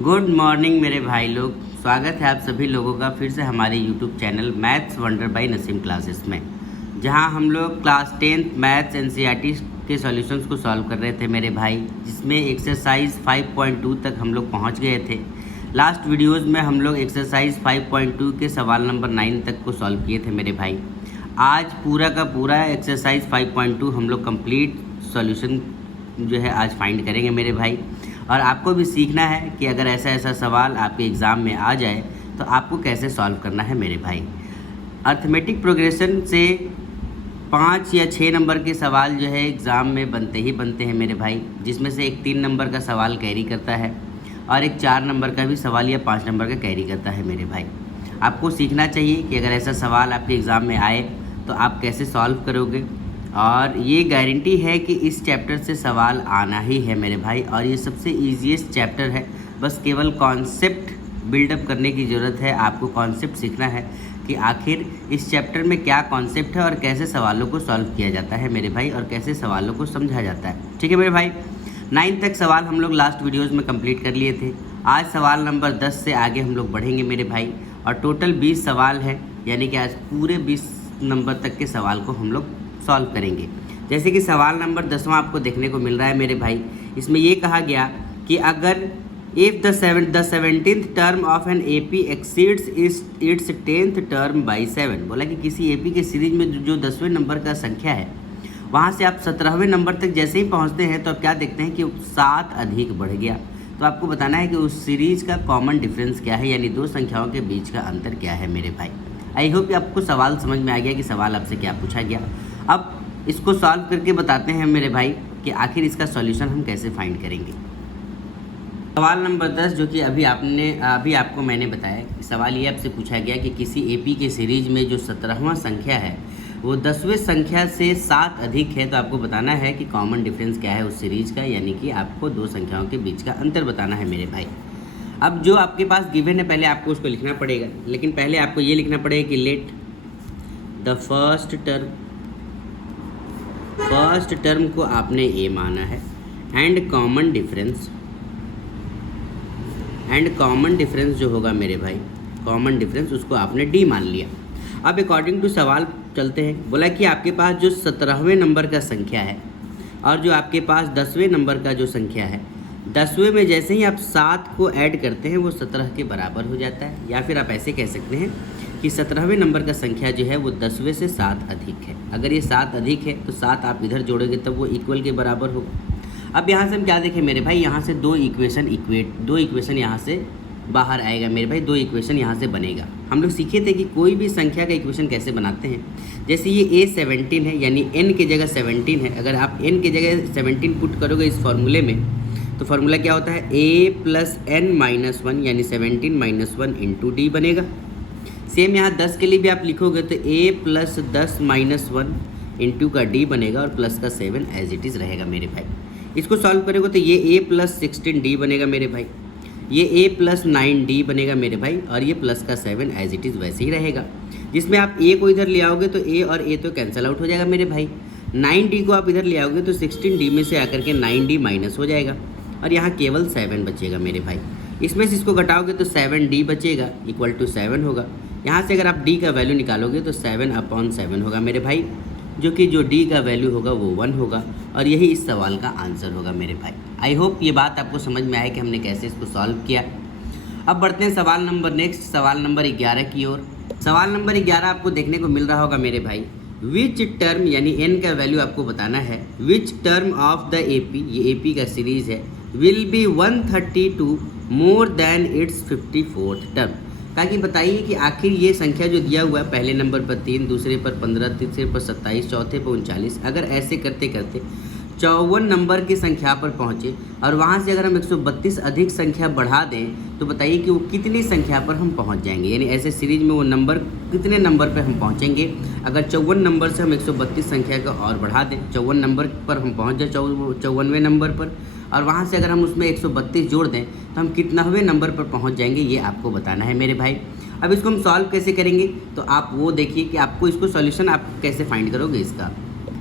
Good morning मेरे भाई लोग। स्वागत है आप सभी लोगों का फिर से हमारे YouTube channel maths wonder by Naseem classes में, जहां हम लोग क्लास 10th मैथ्स एनसीईआरटी के सॉल्यूशंस को सॉल्व कर रहे थे मेरे भाई, जिसमें एक्सरसाइज 5.2 तक हम लोग पहुंच गए थे। लास्ट वीडियोज़ में हम लोग एक्सरसाइज 5.2 के सवाल नंबर 9 तक को सॉल्व किए थे मेरे भाई। आज पूरा का पूरा एक्सरसाइज 5.2 हम लोग कंप्लीट सॉल्यूशन जो है आज फाइंड करेंगे मेरे भाई। और आपको भी सीखना है कि अगर ऐसा सवाल आपके एग्ज़ाम में आ जाए तो आपको कैसे सॉल्व करना है मेरे भाई। अर्थमेटिक प्रोग्रेशन से 5 या 6 नंबर के सवाल जो है एग्ज़ाम में बनते हैं मेरे भाई, जिसमें से एक 3 नंबर का सवाल कैरी करता है और एक 4 नंबर का भी सवाल या 5 नंबर का कैरी करता है मेरे भाई। आपको सीखना चाहिए कि अगर ऐसा सवाल आपके एग्ज़ाम में आए तो आप कैसे सॉल्व करोगे, और ये गारंटी है कि इस चैप्टर से सवाल आना ही है मेरे भाई। और ये सबसे ईजीएस्ट चैप्टर है, बस केवल कॉन्सेप्ट बिल्डअप करने की ज़रूरत है। आपको कॉन्सेप्ट सीखना है कि आखिर इस चैप्टर में क्या कॉन्सेप्ट है और कैसे सवालों को सॉल्व किया जाता है मेरे भाई, और कैसे सवालों को समझा जाता है। ठीक है मेरे भाई, 9 तक सवाल हम लोग लास्ट वीडियोज़ में कंप्लीट कर लिए थे। आज सवाल नंबर 10 से आगे हम लोग बढ़ेंगे मेरे भाई, और टोटल 20 सवाल हैं, यानी कि आज पूरे 20 नंबर तक के सवाल को हम लोग सॉल्व करेंगे। जैसे कि सवाल नंबर 10वां आपको देखने को मिल रहा है मेरे भाई। इसमें ये कहा गया कि अगर if the 17th term of an AP exceeds its 10th term by 7, बोला कि किसी एपी के सीरीज में जो 10वें नंबर का संख्या है, वहाँ से आप 17वें नंबर तक जैसे ही पहुँचते हैं तो आप क्या देखते हैं कि 7 अधिक बढ़ गया। तो आपको बताना है कि उस सीरीज का कॉमन डिफरेंस क्या है, यानी दो संख्याओं के बीच का अंतर क्या है मेरे भाई। आई होप कि आपको सवाल समझ में आ गया कि सवाल आपसे क्या पूछा गया। अब इसको सॉल्व करके बताते हैं मेरे भाई कि आखिर इसका सॉल्यूशन हम कैसे फाइंड करेंगे। सवाल नंबर 10 जो कि अभी आपको मैंने बताया कि सवाल ये आपसे पूछा गया कि किसी एपी के सीरीज में जो 17वां संख्या है वो 10वें संख्या से 7 अधिक है, तो आपको बताना है कि कॉमन डिफरेंस क्या है उस सीरीज का, यानी कि आपको दो संख्याओं के बीच का अंतर बताना है मेरे भाई। अब जो आपके पास गिवन है पहले आपको उसको लिखना पड़ेगा, लेकिन पहले आपको ये लिखना पड़ेगा कि लेट द फर्स्ट टर्म को आपने ए माना है एंड कॉमन डिफरेंस जो होगा मेरे भाई, कॉमन डिफरेंस उसको आपने डी मान लिया। अब अकॉर्डिंग टू सवाल चलते हैं। बोला कि आपके पास जो 17वें नंबर का संख्या है और जो आपके पास 10वें नंबर का जो संख्या है, 10वें में जैसे ही आप 7 को ऐड करते हैं वो 17 के बराबर हो जाता है, या फिर आप ऐसे कह सकते हैं कि 17वें नंबर का संख्या जो है वो 10वें से 7 अधिक है। अगर ये 7 अधिक है तो 7 आप इधर जोड़ोगे तब वो इक्वल के बराबर होगा। अब यहाँ से हम क्या देखें मेरे भाई, यहाँ से दो इक्वेशन यहाँ से बाहर आएगा मेरे भाई, दो इक्वेशन यहाँ से बनेगा। हम लोग सीखे थे कि कोई भी संख्या का इक्वेशन कैसे बनाते हैं। जैसे ये A17 है, यानी n की जगह 17 है। अगर आप n की जगह 17 पुट करोगे इस फॉर्मूले में तो फार्मूला क्या होता है, a + n - 1 यानी 17 - 1 × d बनेगा। सेम यहाँ 10 के लिए भी आप लिखोगे तो a + 10 - 1 × का d बनेगा, और प्लस का 7 एज इट इज़ रहेगा मेरे भाई। इसको सॉल्व करोगे तो ये a + 16d बनेगा मेरे भाई, ये a + 9d बनेगा मेरे भाई, और ये प्लस का 7 एज इट इज़ वैसे ही रहेगा। जिसमें आप a को इधर ले आओगे तो a और a तो कैंसिल आउट हो जाएगा मेरे भाई। 9d को आप इधर ले आओगे तो 16d में से आकर के 9d माइनस हो जाएगा, और यहाँ केवल 7 बचेगा मेरे भाई। इसमें से इसको घटाओगे तो 7d बचेगा इक्वल टू 7 होगा। यहाँ से अगर आप d का वैल्यू निकालोगे तो 7/7 होगा मेरे भाई, जो कि जो d का वैल्यू होगा वो 1 होगा, और यही इस सवाल का आंसर होगा मेरे भाई। आई होप ये बात आपको समझ में आए कि हमने कैसे इसको सॉल्व किया। अब बढ़ते हैं सवाल नंबर 11 की ओर। सवाल नंबर 11 आपको देखने को मिल रहा होगा मेरे भाई। विच टर्म, यानी n का वैल्यू आपको बताना है, which term of the AP, ये एपी का सीरीज है, will be 132 more than it's 54th term. ताकि बताइए कि आखिर ये संख्या जो दिया हुआ है, पहले नंबर पर 3, दूसरे पर 15, तीसरे पर 27, चौथे पर 39, अगर ऐसे करते करते 54 नंबर की संख्या पर पहुँचे और वहाँ से अगर हम 132 अधिक संख्या बढ़ा दें तो बताइए कि वो कितनी संख्या पर हम पहुँच जाएंगे, यानी ऐसे सीरीज में वो नंबर कितने नंबर पर हम पहुँचेंगे। अगर 54 नंबर से हम 132 संख्या का और बढ़ा दें, 54 नंबर पर हम पहुँच जाए 54वें नंबर पर, और वहाँ से अगर हम उसमें 132 जोड़ दें तो हम कितनावें नंबर पर पहुँच जाएंगे, ये आपको बताना है मेरे भाई। अब इसको हम सॉल्व कैसे करेंगे तो आप वो देखिए कि आपको इसको सॉल्यूशन आप कैसे फाइंड करोगे इसका।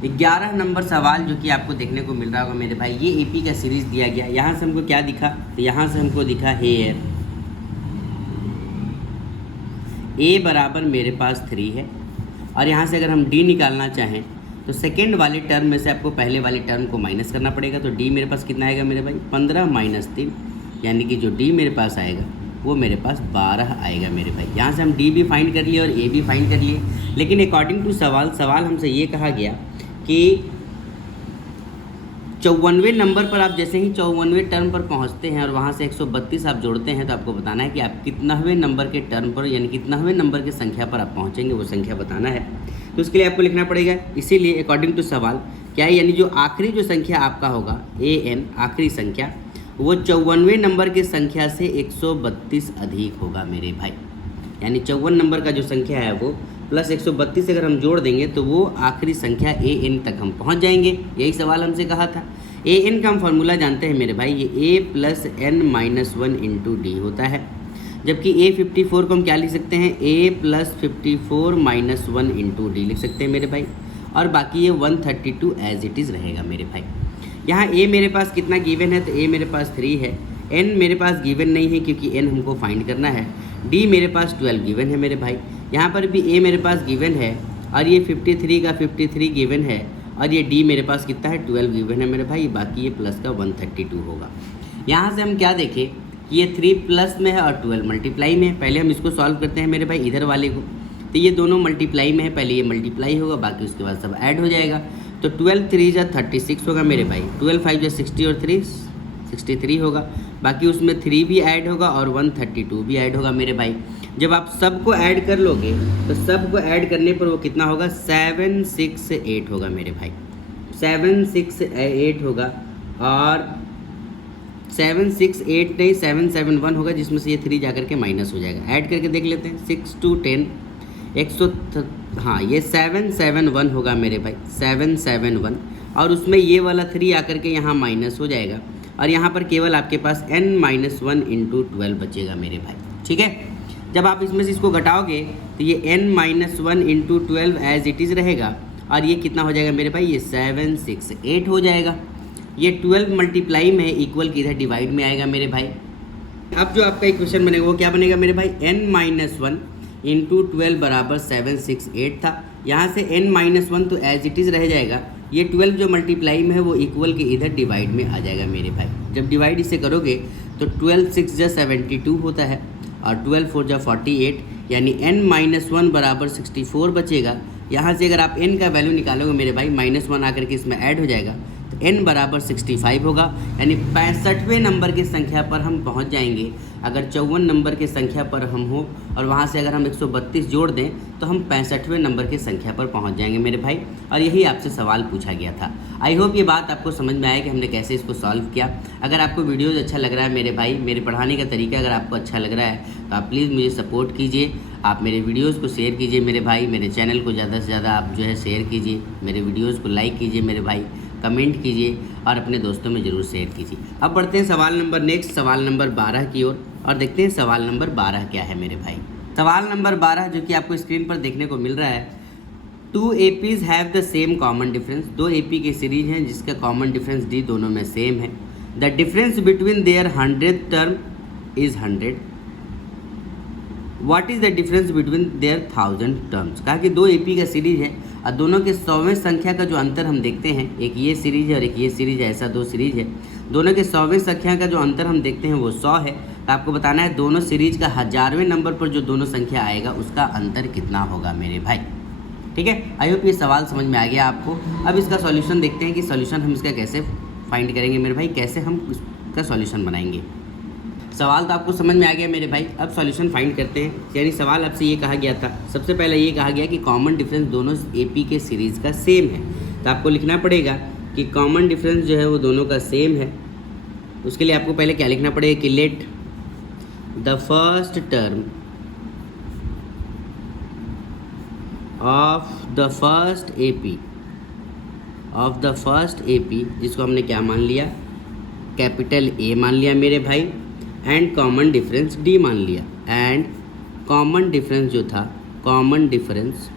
11 नंबर सवाल जो कि आपको देखने को मिल रहा होगा मेरे भाई, ये एपी का सीरीज दिया गया। यहाँ से हमको क्या दिखा, तो यहाँ से हमको दिखा हेयर ए बराबर मेरे पास 3 है, और यहाँ से अगर हम डी निकालना चाहें तो सेकेंड वाले टर्म में से आपको पहले वाले टर्म को माइनस करना पड़ेगा। तो डी मेरे पास कितना आएगा मेरे भाई, 15 - 3, यानी कि जो डी मेरे पास आएगा वो मेरे पास 12 आएगा मेरे भाई। यहाँ से हम डी भी फाइंड कर लिए और ए भी फाइंड कर लिए, लेकिन अकॉर्डिंग टू सवाल हमसे ये कहा गया कि 54वें नंबर पर आप जैसे ही 54वें टर्म पर पहुंचते हैं और वहां से 132 आप जोड़ते हैं, तो आपको बताना है कि आप कितनावें नंबर के टर्म पर यानी कितनावें नंबर की संख्या पर आप पहुंचेंगे, वो संख्या बताना है। तो उसके लिए आपको लिखना पड़ेगा, इसीलिए अकॉर्डिंग टू सवाल क्या है, यानी जो आखिरी जो संख्या आपका होगा AN आखिरी संख्या, वो 54वें नंबर की संख्या से 132 अधिक होगा मेरे भाई। यानी 54 नंबर का जो संख्या है वो प्लस 132 अगर हम जोड़ देंगे तो वो आखिरी संख्या AN तक हम पहुंच जाएंगे। यही सवाल हमसे कहा था। AN का हम फार्मूला जानते हैं मेरे भाई, ये A + n - 1 × D होता है। जबकि A54 को हम क्या लिख सकते हैं, A + 54 - 1 × D लिख सकते हैं मेरे भाई, और बाकी ये 132 एज इट इज़ रहेगा मेरे भाई। यहाँ A मेरे पास कितना गिवन है, तो A मेरे पास 3 है, N मेरे पास गिवन नहीं है क्योंकि N हमको फाइंड करना है, D मेरे पास 12 गिवन है मेरे भाई। यहाँ पर भी A मेरे पास गिवन है, और ये 53 का 53 गिवन है, और ये D मेरे पास कितना है, 12 गिवन है मेरे भाई। बाकी ये प्लस का 132 होगा। यहाँ से हम क्या देखें कि ये 3 प्लस में है और 12 मल्टीप्लाई में है। पहले हम इसको सॉल्व करते हैं मेरे भाई इधर वाले को, तो ये दोनों मल्टीप्लाई में है, पहले ये मल्टीप्लाई होगा, बाकी उसके बाद सब ऐड हो जाएगा। तो 12 × 3 = 36 होगा मेरे भाई, 12 × 5 = 60 और 3 63 होगा। बाकी उसमें 3 भी ऐड होगा और 132 भी ऐड होगा मेरे भाई। जब आप सबको ऐड कर लोगे तो सबको ऐड करने पर वो कितना होगा, 768 होगा मेरे भाई, 768 होगा। और 768 नहीं 771 होगा, जिसमें से ये 3 जाकर के माइनस हो जाएगा। ऐड करके देख लेते हैं, 6 × 10 100, हाँ ये 771 होगा मेरे भाई, 771, और उसमें ये वाला 3 आकर के यहाँ माइनस हो जाएगा, और यहाँ पर केवल आपके पास n - 1 × 12 बचेगा मेरे भाई। ठीक है, जब आप इसमें से इसको घटाओगे तो ये n - 1 × 12 एज इट इज़ रहेगा, और ये कितना हो जाएगा मेरे भाई, ये 768 हो जाएगा। ये 12 मल्टीप्लाई में है, इक्वल की इधर डिवाइड में आएगा मेरे भाई। अब जो आपका इक्वेशन बनेगा वो क्या बनेगा मेरे भाई, n - 1 × 12 बराबर 768 था। यहाँ से n - 1 तो एज इट इज़ रह जाएगा, ये 12 जो मल्टीप्लाई में है वो इक्वल के इधर डिवाइड में आ जाएगा मेरे भाई। जब डिवाइड इसे करोगे तो 12 × 6 = 72 होता है, और 12 × 4 = 48, यानी n - 1 बराबर 64 बचेगा। यहाँ से अगर आप n का वैल्यू निकालोगे मेरे भाई, -1 आकर के इसमें ऐड हो जाएगा, तो n बराबर 65 होगा, यानी 65वें नंबर की संख्या पर हम पहुँच जाएंगे। अगर 54 नंबर की संख्या पर हम हो और वहाँ से अगर हम 132 जोड़ दें तो हम 65वें नंबर की संख्या पर पहुँच जाएंगे मेरे भाई। और यही आपसे सवाल पूछा गया था। आई होप ये बात आपको समझ में आया कि हमने कैसे इसको सॉल्व किया। अगर आपको वीडियोज़ अच्छा लग रहा है मेरे भाई, मेरे पढ़ाने का तरीका अगर आपको अच्छा लग रहा है तो आप प्लीज़ मुझे सपोर्ट कीजिए। आप मेरे वीडियोज़ को शेयर कीजिए मेरे भाई, मेरे चैनल को ज़्यादा से ज़्यादा आप जो है शेयर कीजिए, मेरे वीडियोज़ को लाइक कीजिए मेरे भाई, कमेंट कीजिए और अपने दोस्तों में ज़रूर शेयर कीजिए। अब बढ़ते हैं सवाल नंबर नेक्स्ट, सवाल नंबर 12 की ओर, और देखते हैं सवाल नंबर 12 क्या है मेरे भाई। सवाल नंबर 12 जो कि आपको स्क्रीन पर देखने को मिल रहा है, 2 APs have the same common difference. 2 AP की सीरीज हैं जिसका कॉमन डिफरेंस D दोनों में सेम है। The difference between there 100th term is 100। What is the difference between their 1000 terms. कहा कि 2 AP का सीरीज है और दोनों के 100वें संख्या का जो अंतर हम देखते हैं, एक ये सीरीज है और एक ये सीरीज है, ऐसा 2 सीरीज है। दोनों के 100वें संख्या का जो अंतर हम देखते हैं वो 100 है। तो आपको बताना है दोनों सीरीज का 1000वें नंबर पर जो दोनों संख्या आएगा उसका अंतर कितना होगा मेरे भाई। ठीक है, आई होप ये सवाल समझ में आ गया आपको। अब इसका सॉल्यूशन देखते हैं कि सॉल्यूशन हम इसका कैसे फाइंड करेंगे मेरे भाई, कैसे हम इसका सॉल्यूशन बनाएंगे। सवाल तो आपको समझ में आ गया मेरे भाई, अब सॉल्यूशन फाइंड करते हैं। यानी सवाल आपसे ये कहा गया था, सबसे पहले ये कहा गया कि कॉमन डिफरेंस दोनों AP के सीरीज़ का सेम है। तो आपको लिखना पड़ेगा कि कॉमन डिफरेंस जो है वो दोनों का सेम है। उसके लिए आपको पहले क्या लिखना पड़ेगा कि let the first term of the first AP जिसको हमने क्या मान लिया, कैपिटल A मान लिया मेरे भाई, एंड कॉमन डिफरेंस D मान लिया। एंड कॉमन डिफरेंस जो था, कॉमन डिफरेंस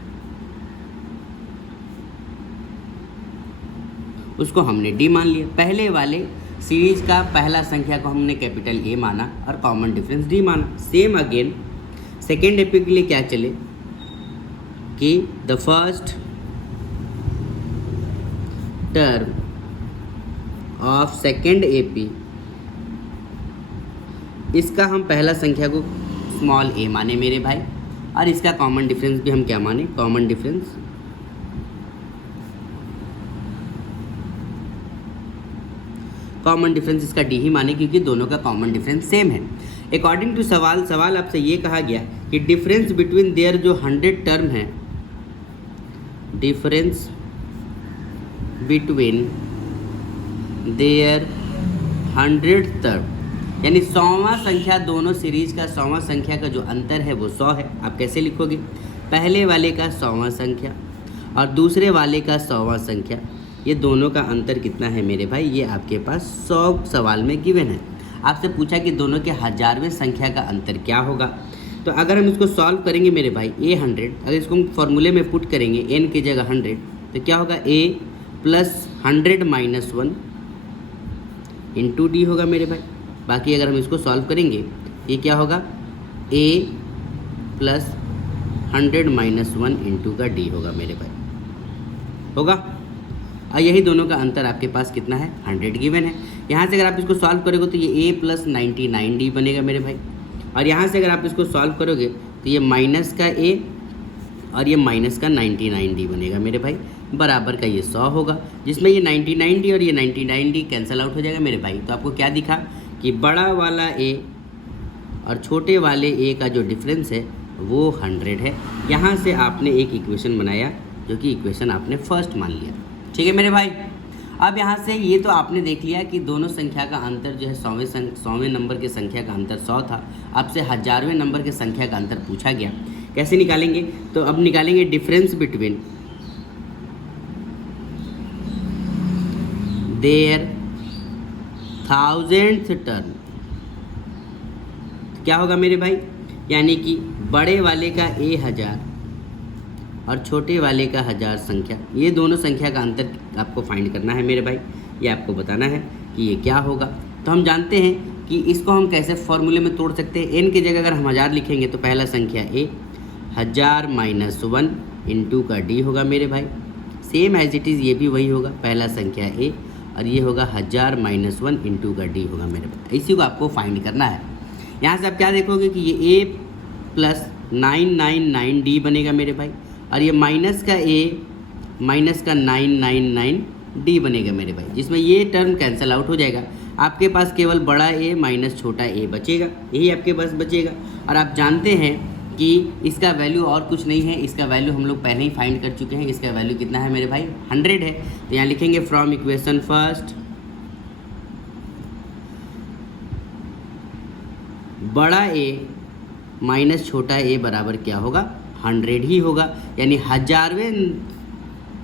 उसको हमने डी मान लिया। पहले वाले सीरीज का पहला संख्या को हमने कैपिटल ए माना और कॉमन डिफरेंस डी माना। सेम अगेन सेकेंड एपी के लिए क्या चले कि the first term of second AP, इसका हम पहला संख्या को स्मॉल ए माने मेरे भाई, और इसका कॉमन डिफरेंस भी हम क्या माने, कॉमन डिफरेंस इसका डी ही माने क्योंकि दोनों का कॉमन डिफरेंस सेम है। अकॉर्डिंग टू सवाल आपसे ये कहा गया कि डिफरेंस बिटवीन देयर जो 100 टर्म है, डिफरेंस बिटवीन देयर 100 टर्म, यानी 100वां संख्या, दोनों सीरीज का 100वां संख्या का जो अंतर है वो 100 है। आप कैसे लिखोगे, पहले वाले का 100वां संख्या और दूसरे वाले का 100वां संख्या, ये दोनों का अंतर कितना है मेरे भाई, ये आपके पास 100 सवाल में गिवन है। आपसे पूछा कि दोनों के 1000वें संख्या का अंतर क्या होगा। तो अगर हम इसको सॉल्व करेंगे मेरे भाई, a 100, अगर इसको हम फॉर्मूले में पुट करेंगे n की जगह 100, तो क्या होगा, a plus 100 minus 1 into D होगा मेरे भाई। बाकी अगर हम इसको सॉल्व करेंगे ये क्या होगा, a प्लस 100 माइनस 1 इंटू का डी होगा मेरे भाई, होगा। और यही दोनों का अंतर आपके पास कितना है, 100 गिवन है। यहाँ से अगर आप इसको सॉल्व करोगे तो ये a प्लस 99d बनेगा मेरे भाई, और यहाँ से अगर आप इसको सॉल्व करोगे तो ये माइनस का a और ये माइनस का 99d बनेगा मेरे भाई, बराबर का ये 100 होगा, जिसमें ये 99d और ये 99d कैंसिल आउट हो जाएगा मेरे भाई। तो आपको क्या दिखा कि बड़ा वाला a और छोटे वाले a का जो डिफरेंस है वो 100 है। यहाँ से आपने एक इक्वेशन बनाया जो कि इक्वेशन आपने फर्स्ट मान लिया, ठीक है मेरे भाई। अब यहाँ से ये तो आपने देख लिया कि दोनों संख्या का अंतर जो है 100वें नंबर के संख्या का अंतर 100 था। आपसे 1000वें नंबर के संख्या का अंतर पूछा गया, कैसे निकालेंगे, तो अब निकालेंगे difference between there 1000th term. क्या होगा मेरे भाई, यानी कि बड़े वाले का a 1000 और छोटे वाले का 1000 संख्या, ये दोनों संख्या का अंतर आपको फाइंड करना है मेरे भाई, ये आपको बताना है कि ये क्या होगा। तो हम जानते हैं कि इसको हम कैसे फॉर्मूले में तोड़ सकते हैं। n की जगह अगर हम 1000 लिखेंगे तो पहला संख्या a 1000 माइनस 1 इंटू का d होगा मेरे भाई। सेम एज इट इज़ ये भी वही होगा, पहला संख्या a और ये होगा 1000 माइनस 1 इंटू का d होगा मेरे भाई। इसी को आपको फाइंड करना है। यहाँ से आप क्या देखोगे कि ये a प्लस 999d बनेगा मेरे भाई, और ये माइनस का a माइनस का 999d बनेगा मेरे भाई, जिसमें ये टर्म कैंसिल आउट हो जाएगा। आपके पास केवल बड़ा a माइनस छोटा a बचेगा, यही आपके पास बचेगा। और आप जानते हैं कि इसका वैल्यू और कुछ नहीं है, इसका वैल्यू हम लोग पहले ही फाइंड कर चुके हैं। इसका वैल्यू कितना है मेरे भाई, 100 है। तो यहाँ लिखेंगे फ्रॉम इक्वेशन फर्स्ट, बड़ा a माइनस छोटा a बराबर क्या होगा, 100 ही होगा। यानी 1000वें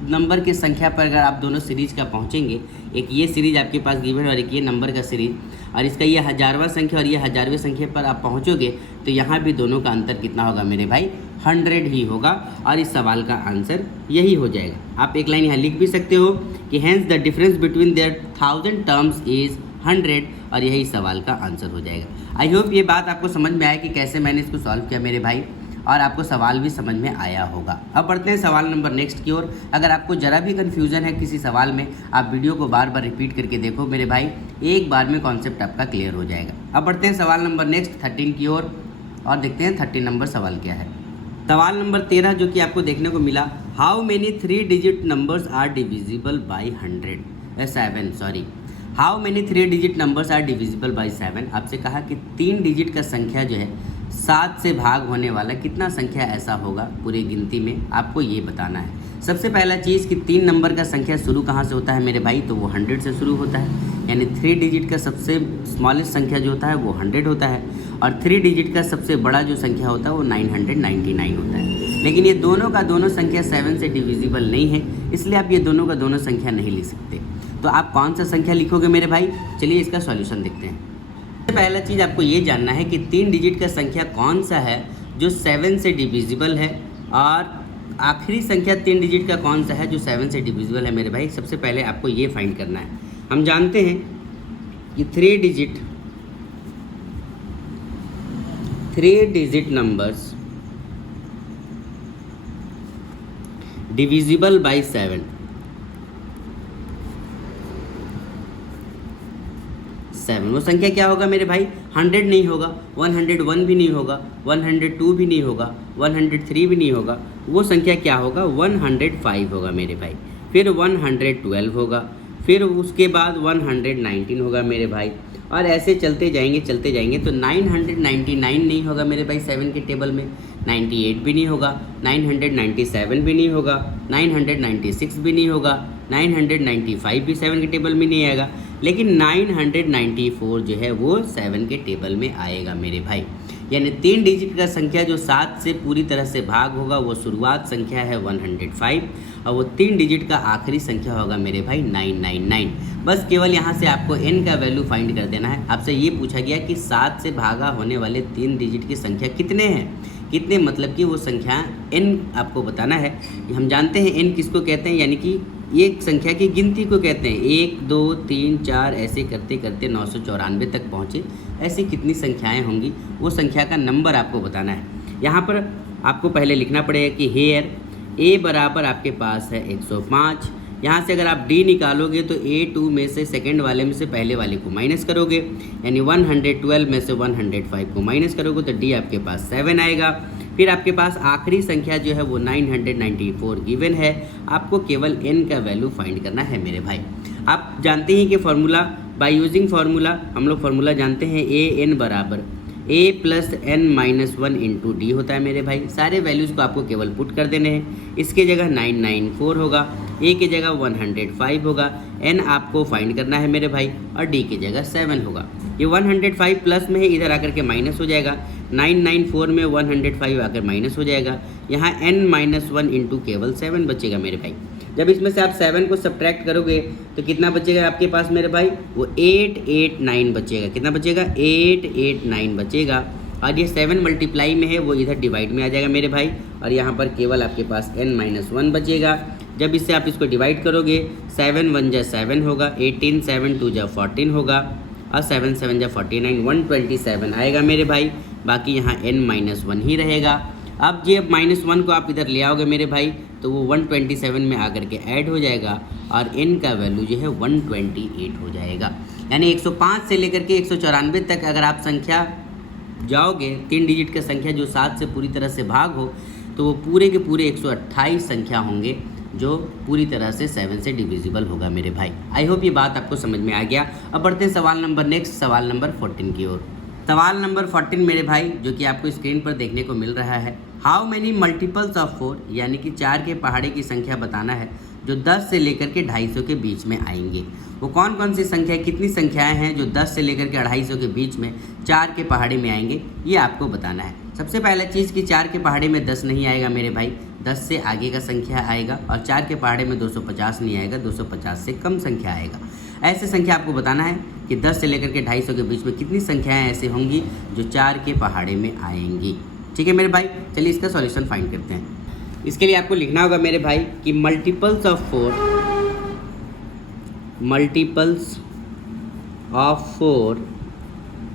नंबर के संख्या पर अगर आप दोनों सीरीज का पहुंचेंगे, एक ये सीरीज आपके पास गिवन है और एक ये नंबर का सीरीज, और इसका ये 1000वां संख्या और ये 1000वें संख्या पर आप पहुंचोगे तो यहाँ भी दोनों का अंतर कितना होगा मेरे भाई, 100 ही होगा। और इस सवाल का आंसर यही हो जाएगा। आप एक लाइन यहाँ लिख भी सकते हो कि hence the difference between their 1000 terms is 100, और यही सवाल का आंसर हो जाएगा। आई होप ये बात आपको समझ में आया कि कैसे मैंने इसको सॉल्व किया मेरे भाई, और आपको सवाल भी समझ में आया होगा। अब बढ़ते हैं सवाल नंबर नेक्स्ट की ओर। अगर आपको ज़रा भी कन्फ्यूज़न है किसी सवाल में, आप वीडियो को बार बार रिपीट करके देखो मेरे भाई, एक बार में कॉन्सेप्ट आपका क्लियर हो जाएगा। अब बढ़ते हैं सवाल नंबर नेक्स्ट 13 की ओर, और देखते हैं 13 नंबर सवाल क्या है। सवाल नंबर 13 जो कि आपको देखने को मिला, how many 3 digit numbers are divisible by 7 sorry how many 3 digit numbers are divisible by 7। आपसे कहा कि 3 डिजिट का संख्या जो है 7 से भाग होने वाला कितना संख्या ऐसा होगा पूरी गिनती में, आपको ये बताना है। सबसे पहला चीज़ कि 3 नंबर का संख्या शुरू कहाँ से होता है मेरे भाई, तो वो 100 से शुरू होता है। यानी 3 डिजिट का सबसे स्मॉलेस्ट संख्या जो होता है वो 100 होता है, और 3 डिजिट का सबसे बड़ा जो संख्या होता है वो 999 होता है। लेकिन ये दोनों का दोनों संख्या 7 से डिविजिबल नहीं है, इसलिए आप ये दोनों का दोनों संख्या नहीं लिख सकते। तो आप कौन सा संख्या लिखोगे मेरे भाई, चलिए इसका सॉल्यूशन देखते हैं। सबसे पहला चीज़ आपको ये जानना है कि 3 डिजिट का संख्या कौन सा है जो 7 से डिविजिबल है और आखिरी संख्या 3 डिजिट का कौन सा है जो 7 से डिविजिबल है मेरे भाई? सबसे पहले आपको ये फाइंड करना है। हम जानते हैं कि 3 डिजिट नंबर्स डिविजिबल बाई 7, 7 वो संख्या क्या होगा मेरे भाई? 100 नहीं होगा, 101 भी नहीं होगा, 102 भी नहीं होगा, 103 भी नहीं होगा। वो संख्या क्या होगा? 105 होगा मेरे भाई। फिर 112 होगा, फिर उसके बाद 119 होगा मेरे भाई, और ऐसे चलते जाएंगे तो 999 नहीं होगा मेरे भाई 7 के टेबल में, 98 भी नहीं होगा, 997 भी नहीं होगा, 996 भी नहीं होगा, 995 भी 7 के टेबल में नहीं आएगा, लेकिन 994 जो है वो 7 के टेबल में आएगा मेरे भाई। यानी 3 डिजिट का संख्या जो 7 से पूरी तरह से भाग होगा वो शुरुआत संख्या है 105, और वो 3 डिजिट का आखिरी संख्या होगा मेरे भाई 999। बस केवल यहाँ से आपको n का वैल्यू फाइंड कर देना है। आपसे ये पूछा गया कि 7 से भागा होने वाले 3 डिजिट की संख्या कितने हैं, कितने मतलब कि वो संख्या n आपको बताना है। हम जानते हैं n किसको कहते हैं, यानी कि एक संख्या की गिनती को कहते हैं। 1 2 3 4 ऐसे करते करते 994 तक पहुँचे, ऐसी कितनी संख्याएं होंगी वो संख्या का नंबर आपको बताना है। यहाँ पर आपको पहले लिखना पड़ेगा कि हेयर a बराबर आपके पास है 105। यहाँ से अगर आप d निकालोगे तो A2 में से सेकंड वाले में से पहले वाले को माइनस करोगे, यानी 112 में से 105 को माइनस करोगे तो d आपके पास 7 आएगा। फिर आपके पास आखिरी संख्या जो है वो 994 गिवन है। आपको केवल n का वैल्यू फाइंड करना है मेरे भाई। आप जानते हैं कि फार्मूला, बाय यूजिंग फार्मूला, हम लोग फार्मूला जानते हैं an बराबर a plus n minus 1 into D होता है मेरे भाई। सारे वैल्यूज़ को आपको केवल पुट कर देने हैं। इसके जगह 994 होगा, a की जगह 105 होगा, n आपको फाइंड करना है मेरे भाई, और d की जगह 7 होगा। ये 105 प्लस में है, इधर आकर के माइनस हो जाएगा, 994 में 105 आकर माइनस हो जाएगा। यहाँ n माइनस 1 इंटू केवल 7 बचेगा मेरे भाई। जब इसमें से आप 7 को सब्ट्रैक्ट करोगे तो कितना बचेगा आपके पास मेरे भाई? वो 889 बचेगा। कितना बचेगा? 889 बचेगा। और ये 7 मल्टीप्लाई में है, वो इधर डिवाइड में आ जाएगा मेरे भाई, और यहाँ पर केवल आपके पास n माइनस 1 बचेगा। जब इससे आप इसको डिवाइड करोगे 7 1 जा 7 होगा, 18 7 2 जा 14 होगा, और 7 7 जा 49, 127 आएगा मेरे भाई। बाकी यहाँ n माइनस 1 ही रहेगा। अब ये -1 को आप इधर ले आओगे मेरे भाई तो वो 127 में आकर के ऐड हो जाएगा, और n का वैल्यू जो है 128 हो जाएगा। यानी 105 से लेकर के 194 तक अगर आप संख्या जाओगे, 3 डिजिट का संख्या जो 7 से पूरी तरह से भाग हो, तो वो पूरे के पूरे 128 संख्या होंगे जो पूरी तरह से 7 से डिविजिबल होगा मेरे भाई। आई होप ये बात आपको समझ में आ गया। अब बढ़ते हैं सवाल नंबर नेक्स्ट, सवाल नंबर 14 की ओर। सवाल नंबर 14 मेरे भाई, जो कि आपको स्क्रीन पर देखने को मिल रहा है। हाउ मैनी मल्टीपल्स ऑफ 4, यानी कि 4 के पहाड़े की संख्या बताना है जो 10 से लेकर के 250 के बीच में आएंगे। वो कौन कौन सी संख्या, कितनी संख्याएं हैं जो 10 से लेकर के 250 के बीच में 4 के पहाड़े में आएंगे, ये आपको बताना है। सबसे पहला चीज़ कि 4 के पहाड़े में 10 नहीं आएगा मेरे भाई, 10 से आगे का संख्या आएगा, और 4 के पहाड़े में 250 नहीं आएगा, 250 से कम संख्या आएगा। ऐसे संख्या आपको बताना है कि 10 से लेकर के 250 के बीच में कितनी संख्याएं ऐसे होंगी जो 4 के पहाड़े में आएंगी। ठीक है मेरे भाई, चलिए इसका सॉल्यूशन फाइंड करते हैं। इसके लिए आपको लिखना होगा मेरे भाई कि multiples of 4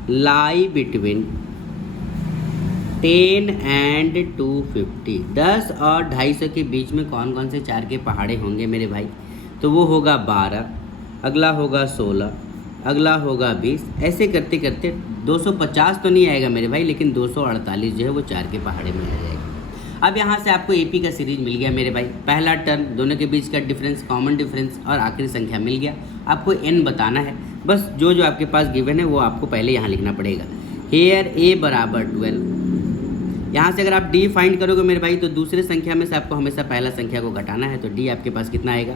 lie between 10 and 250। 10 और 250 के बीच में कौन कौन से 4 के पहाड़े होंगे मेरे भाई? तो वो होगा 12, अगला होगा 16, अगला होगा 20, ऐसे करते करते 250 तो नहीं आएगा मेरे भाई, लेकिन 248 जो है वो 4 के पहाड़े में आ जाएगा। अब यहाँ से आपको एपी का सीरीज मिल गया मेरे भाई। पहला टर्म, दोनों के बीच का डिफरेंस, कॉमन डिफरेंस, और आखिरी संख्या मिल गया। आपको n बताना है। बस जो जो आपके पास गिवन है वो आपको पहले यहाँ लिखना पड़ेगा। हेयर a बराबर 12। यहाँ से अगर आप d फाइंड करोगे मेरे भाई तो दूसरे संख्या में से आपको हमेशा पहला संख्या को घटाना है, तो d आपके पास कितना आएगा?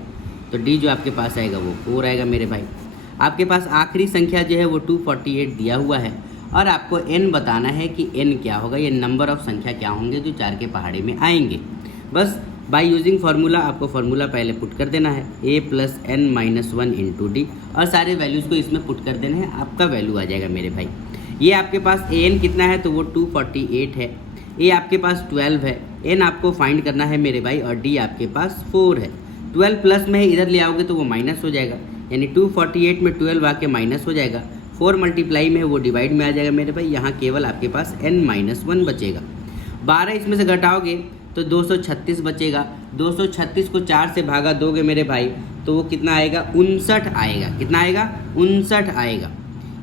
तो d जो आपके पास आएगा वो 4 आएगा मेरे भाई। आपके पास आखिरी संख्या जो है वो 248 दिया हुआ है, और आपको n बताना है कि n क्या होगा, ये नंबर ऑफ संख्या क्या होंगे जो 4 के पहाड़े में आएंगे। बस बाय यूजिंग फार्मूला, आपको फार्मूला पहले पुट कर देना है, a plus n minus 1 into D, और सारे वैल्यूज़ को इसमें पुट कर देना है, आपका वैल्यू आ जाएगा मेरे भाई। ये आपके पास an कितना है? तो वो 248 है। a आपके पास 12 है, n आपको फाइंड करना है मेरे भाई और d आपके पास 4 है। 12 प्लस में है, इधर ले आओगे तो वो माइनस हो जाएगा, यानी 248 में 12 आके माइनस हो जाएगा। 4 मल्टीप्लाई में है वो डिवाइड में आ जाएगा मेरे भाई, यहाँ केवल आपके पास n-1 बचेगा। 12 इसमें से घटाओगे तो 236 बचेगा। 236 को 4 से भागा दोगे मेरे भाई तो वो कितना आएगा, 59 आएगा। कितना आएगा, 59 आएगा।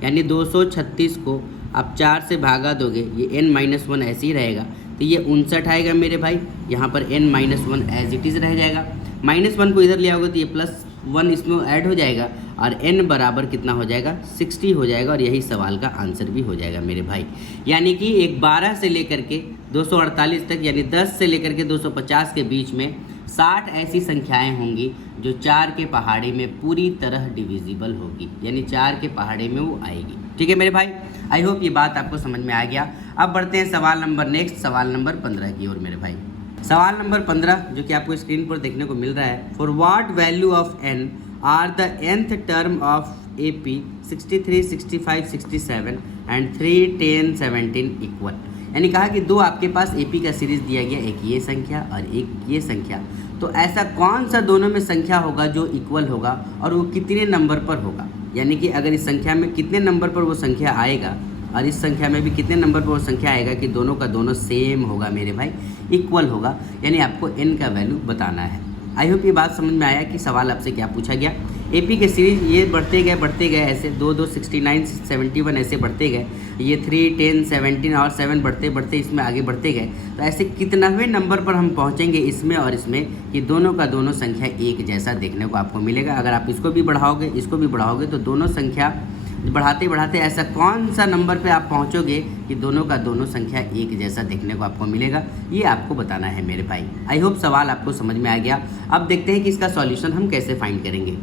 यानी 236 को आप 4 से भागा दोगे, ये n-1 ऐसे ही रहेगा तो ये 59 आएगा मेरे भाई। यहाँ पर n-1 एज इट इज़ रह जाएगा। -1 को इधर ले आओगे तो ये +1 इसमें ऐड हो जाएगा और n बराबर कितना हो जाएगा, 60 हो जाएगा। और यही सवाल का आंसर भी हो जाएगा मेरे भाई। यानी कि एक 12 से लेकर के 248 तक, यानी 10 से लेकर के 250 के बीच में 60 ऐसी संख्याएं होंगी जो 4 के पहाड़े में पूरी तरह डिविजिबल होगी, यानी 4 के पहाड़े में वो आएगी। ठीक है मेरे भाई, आई होप ये बात आपको समझ में आ गया। अब बढ़ते हैं सवाल नंबर नेक्स्ट, सवाल नंबर 15 की ओर मेरे भाई। सवाल नंबर 15 जो कि आपको स्क्रीन पर देखने को मिल रहा है, for what value of n are the nth term of AP 63, 65, 67 and 3, 10, 17 equal. यानी कहा कि दो आपके पास AP का सीरीज दिया गया, एक ये संख्या और एक ये संख्या, तो ऐसा कौन सा दोनों में संख्या होगा जो इक्वल होगा और वो कितने नंबर पर होगा। यानी कि अगर इस संख्या में कितने नंबर पर वो संख्या आएगा और इस संख्या में भी कितने नंबर पर वो संख्या आएगा कि दोनों का दोनों सेम होगा मेरे भाई, इक्वल होगा। यानी आपको n का वैल्यू बताना है। आई होप ये बात समझ में आया कि सवाल आपसे क्या पूछा गया। AP के सीरीज ये बढ़ते गए ऐसे 2, 2, 69, 71 ऐसे बढ़ते गए, ये 3, 10, 17 और 7 बढ़ते इसमें आगे बढ़ते गए। तो ऐसे कितनावें नंबर पर हम पहुंचेंगे इसमें और इसमें कि दोनों का दोनों संख्या एक जैसा देखने को आपको मिलेगा। अगर आप इसको भी बढ़ाओगे इसको भी बढ़ाओगे तो दोनों संख्या बढ़ाते बढ़ाते ऐसा कौन सा नंबर पे आप पहुंचोगे कि दोनों का दोनों संख्या एक जैसा देखने को आपको मिलेगा, ये आपको बताना है मेरे भाई। आई होप सवाल आपको समझ में आ गया। अब देखते हैं कि इसका सॉल्यूशन हम कैसे फाइंड करेंगे।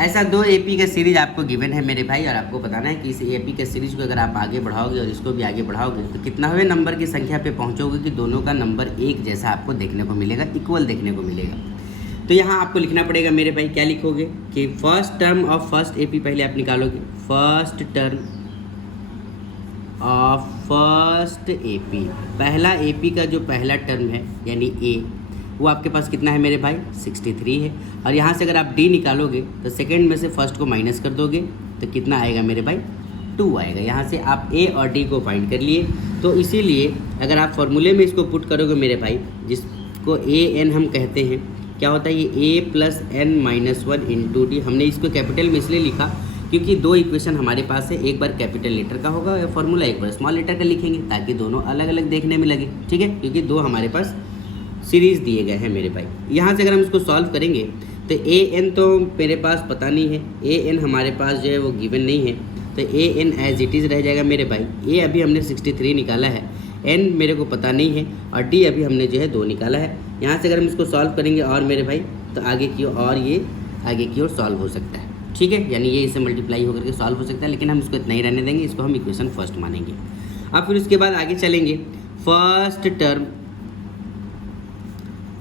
ऐसा 2 AP का सीरीज आपको गिवन है मेरे भाई और आपको बताना है कि इस AP के सीरीज को अगर आप आगे बढ़ाओगे और इसको भी आगे बढ़ाओगे तो कितनावें नंबर की संख्या पे पहुंचोगे कि दोनों का नंबर एक जैसा आपको देखने को मिलेगा, इक्वल देखने को मिलेगा। तो यहाँ आपको लिखना पड़ेगा मेरे भाई, क्या लिखोगे कि first term of first AP पहले आप निकालोगे, first term of first AP, पहला AP का जो पहला टर्म है यानी A, वो आपके पास कितना है मेरे भाई, 63 है। और यहाँ से अगर आप D निकालोगे तो सेकंड में से फर्स्ट को माइनस कर दोगे तो कितना आएगा मेरे भाई, 2 आएगा। यहाँ से आप A और D को फाइंड कर लिए। तो इसीलिए अगर आप फॉर्मूले में इसको पुट करोगे मेरे भाई, जिसको AN हम कहते हैं, क्या होता है ये A + n-1 इंटू D। हमने इसको कैपिटल में इसलिए लिखा क्योंकि 2 इक्वेशन हमारे पास है, एक बार कैपिटल लेटर का होगा या फॉर्मूला, एक बार स्मॉल लेटर का लिखेंगे ताकि दोनों अलग अलग देखने में लगे। ठीक है, क्योंकि 2 हमारे पास सीरीज़ दिए गए हैं मेरे भाई। यहाँ से अगर हम इसको सॉल्व करेंगे तो AN तो मेरे पास पता नहीं है, AN हमारे पास जो है वो गिवन नहीं है, तो AN एज इट इज़ रह जाएगा मेरे भाई। A अभी हमने 63 निकाला है, N मेरे को पता नहीं है और D अभी हमने जो है 2 निकाला है। यहाँ से अगर हम इसको सॉल्व करेंगे और मेरे भाई तो आगे की और ये आगे की ओर सॉल्व हो सकता है। ठीक है, यानी ये इससे मल्टीप्लाई होकर के सॉल्व हो सकता है, लेकिन हम इसको इतना ही रहने देंगे, इसको हम इक्वेशन फर्स्ट मानेंगे। अब फिर उसके बाद आगे चलेंगे, first term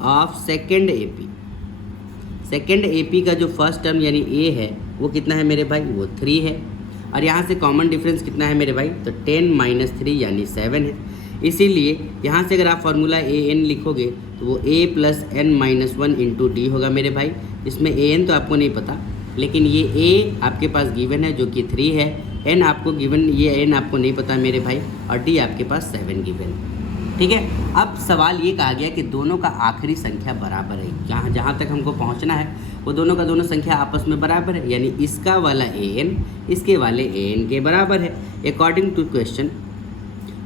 of second AP, second AP का जो फर्स्ट टर्म यानी A है वो कितना है मेरे भाई, वो 3 है। और यहाँ से कॉमन डिफरेंस कितना है मेरे भाई, तो 10 - 3 यानी 7 है। इसीलिए यहाँ से अगर आप फार्मूला AN लिखोगे तो वो A + n-1 इंटू D होगा मेरे भाई। इसमें AN तो आपको नहीं पता, लेकिन ये A आपके पास गिवन है जो कि 3 है, N आपको गिवन, ये N आपको नहीं पता मेरे भाई, और D आपके पास 7 गिवन है। ठीक है, अब सवाल ये कहा गया कि दोनों का आखिरी संख्या बराबर है। जहाँ तक हमको पहुँचना है वो दोनों का दोनों संख्या आपस में बराबर है, यानी इसका वाला AN इसके वाले AN के बराबर है। अकॉर्डिंग टू क्वेश्चन,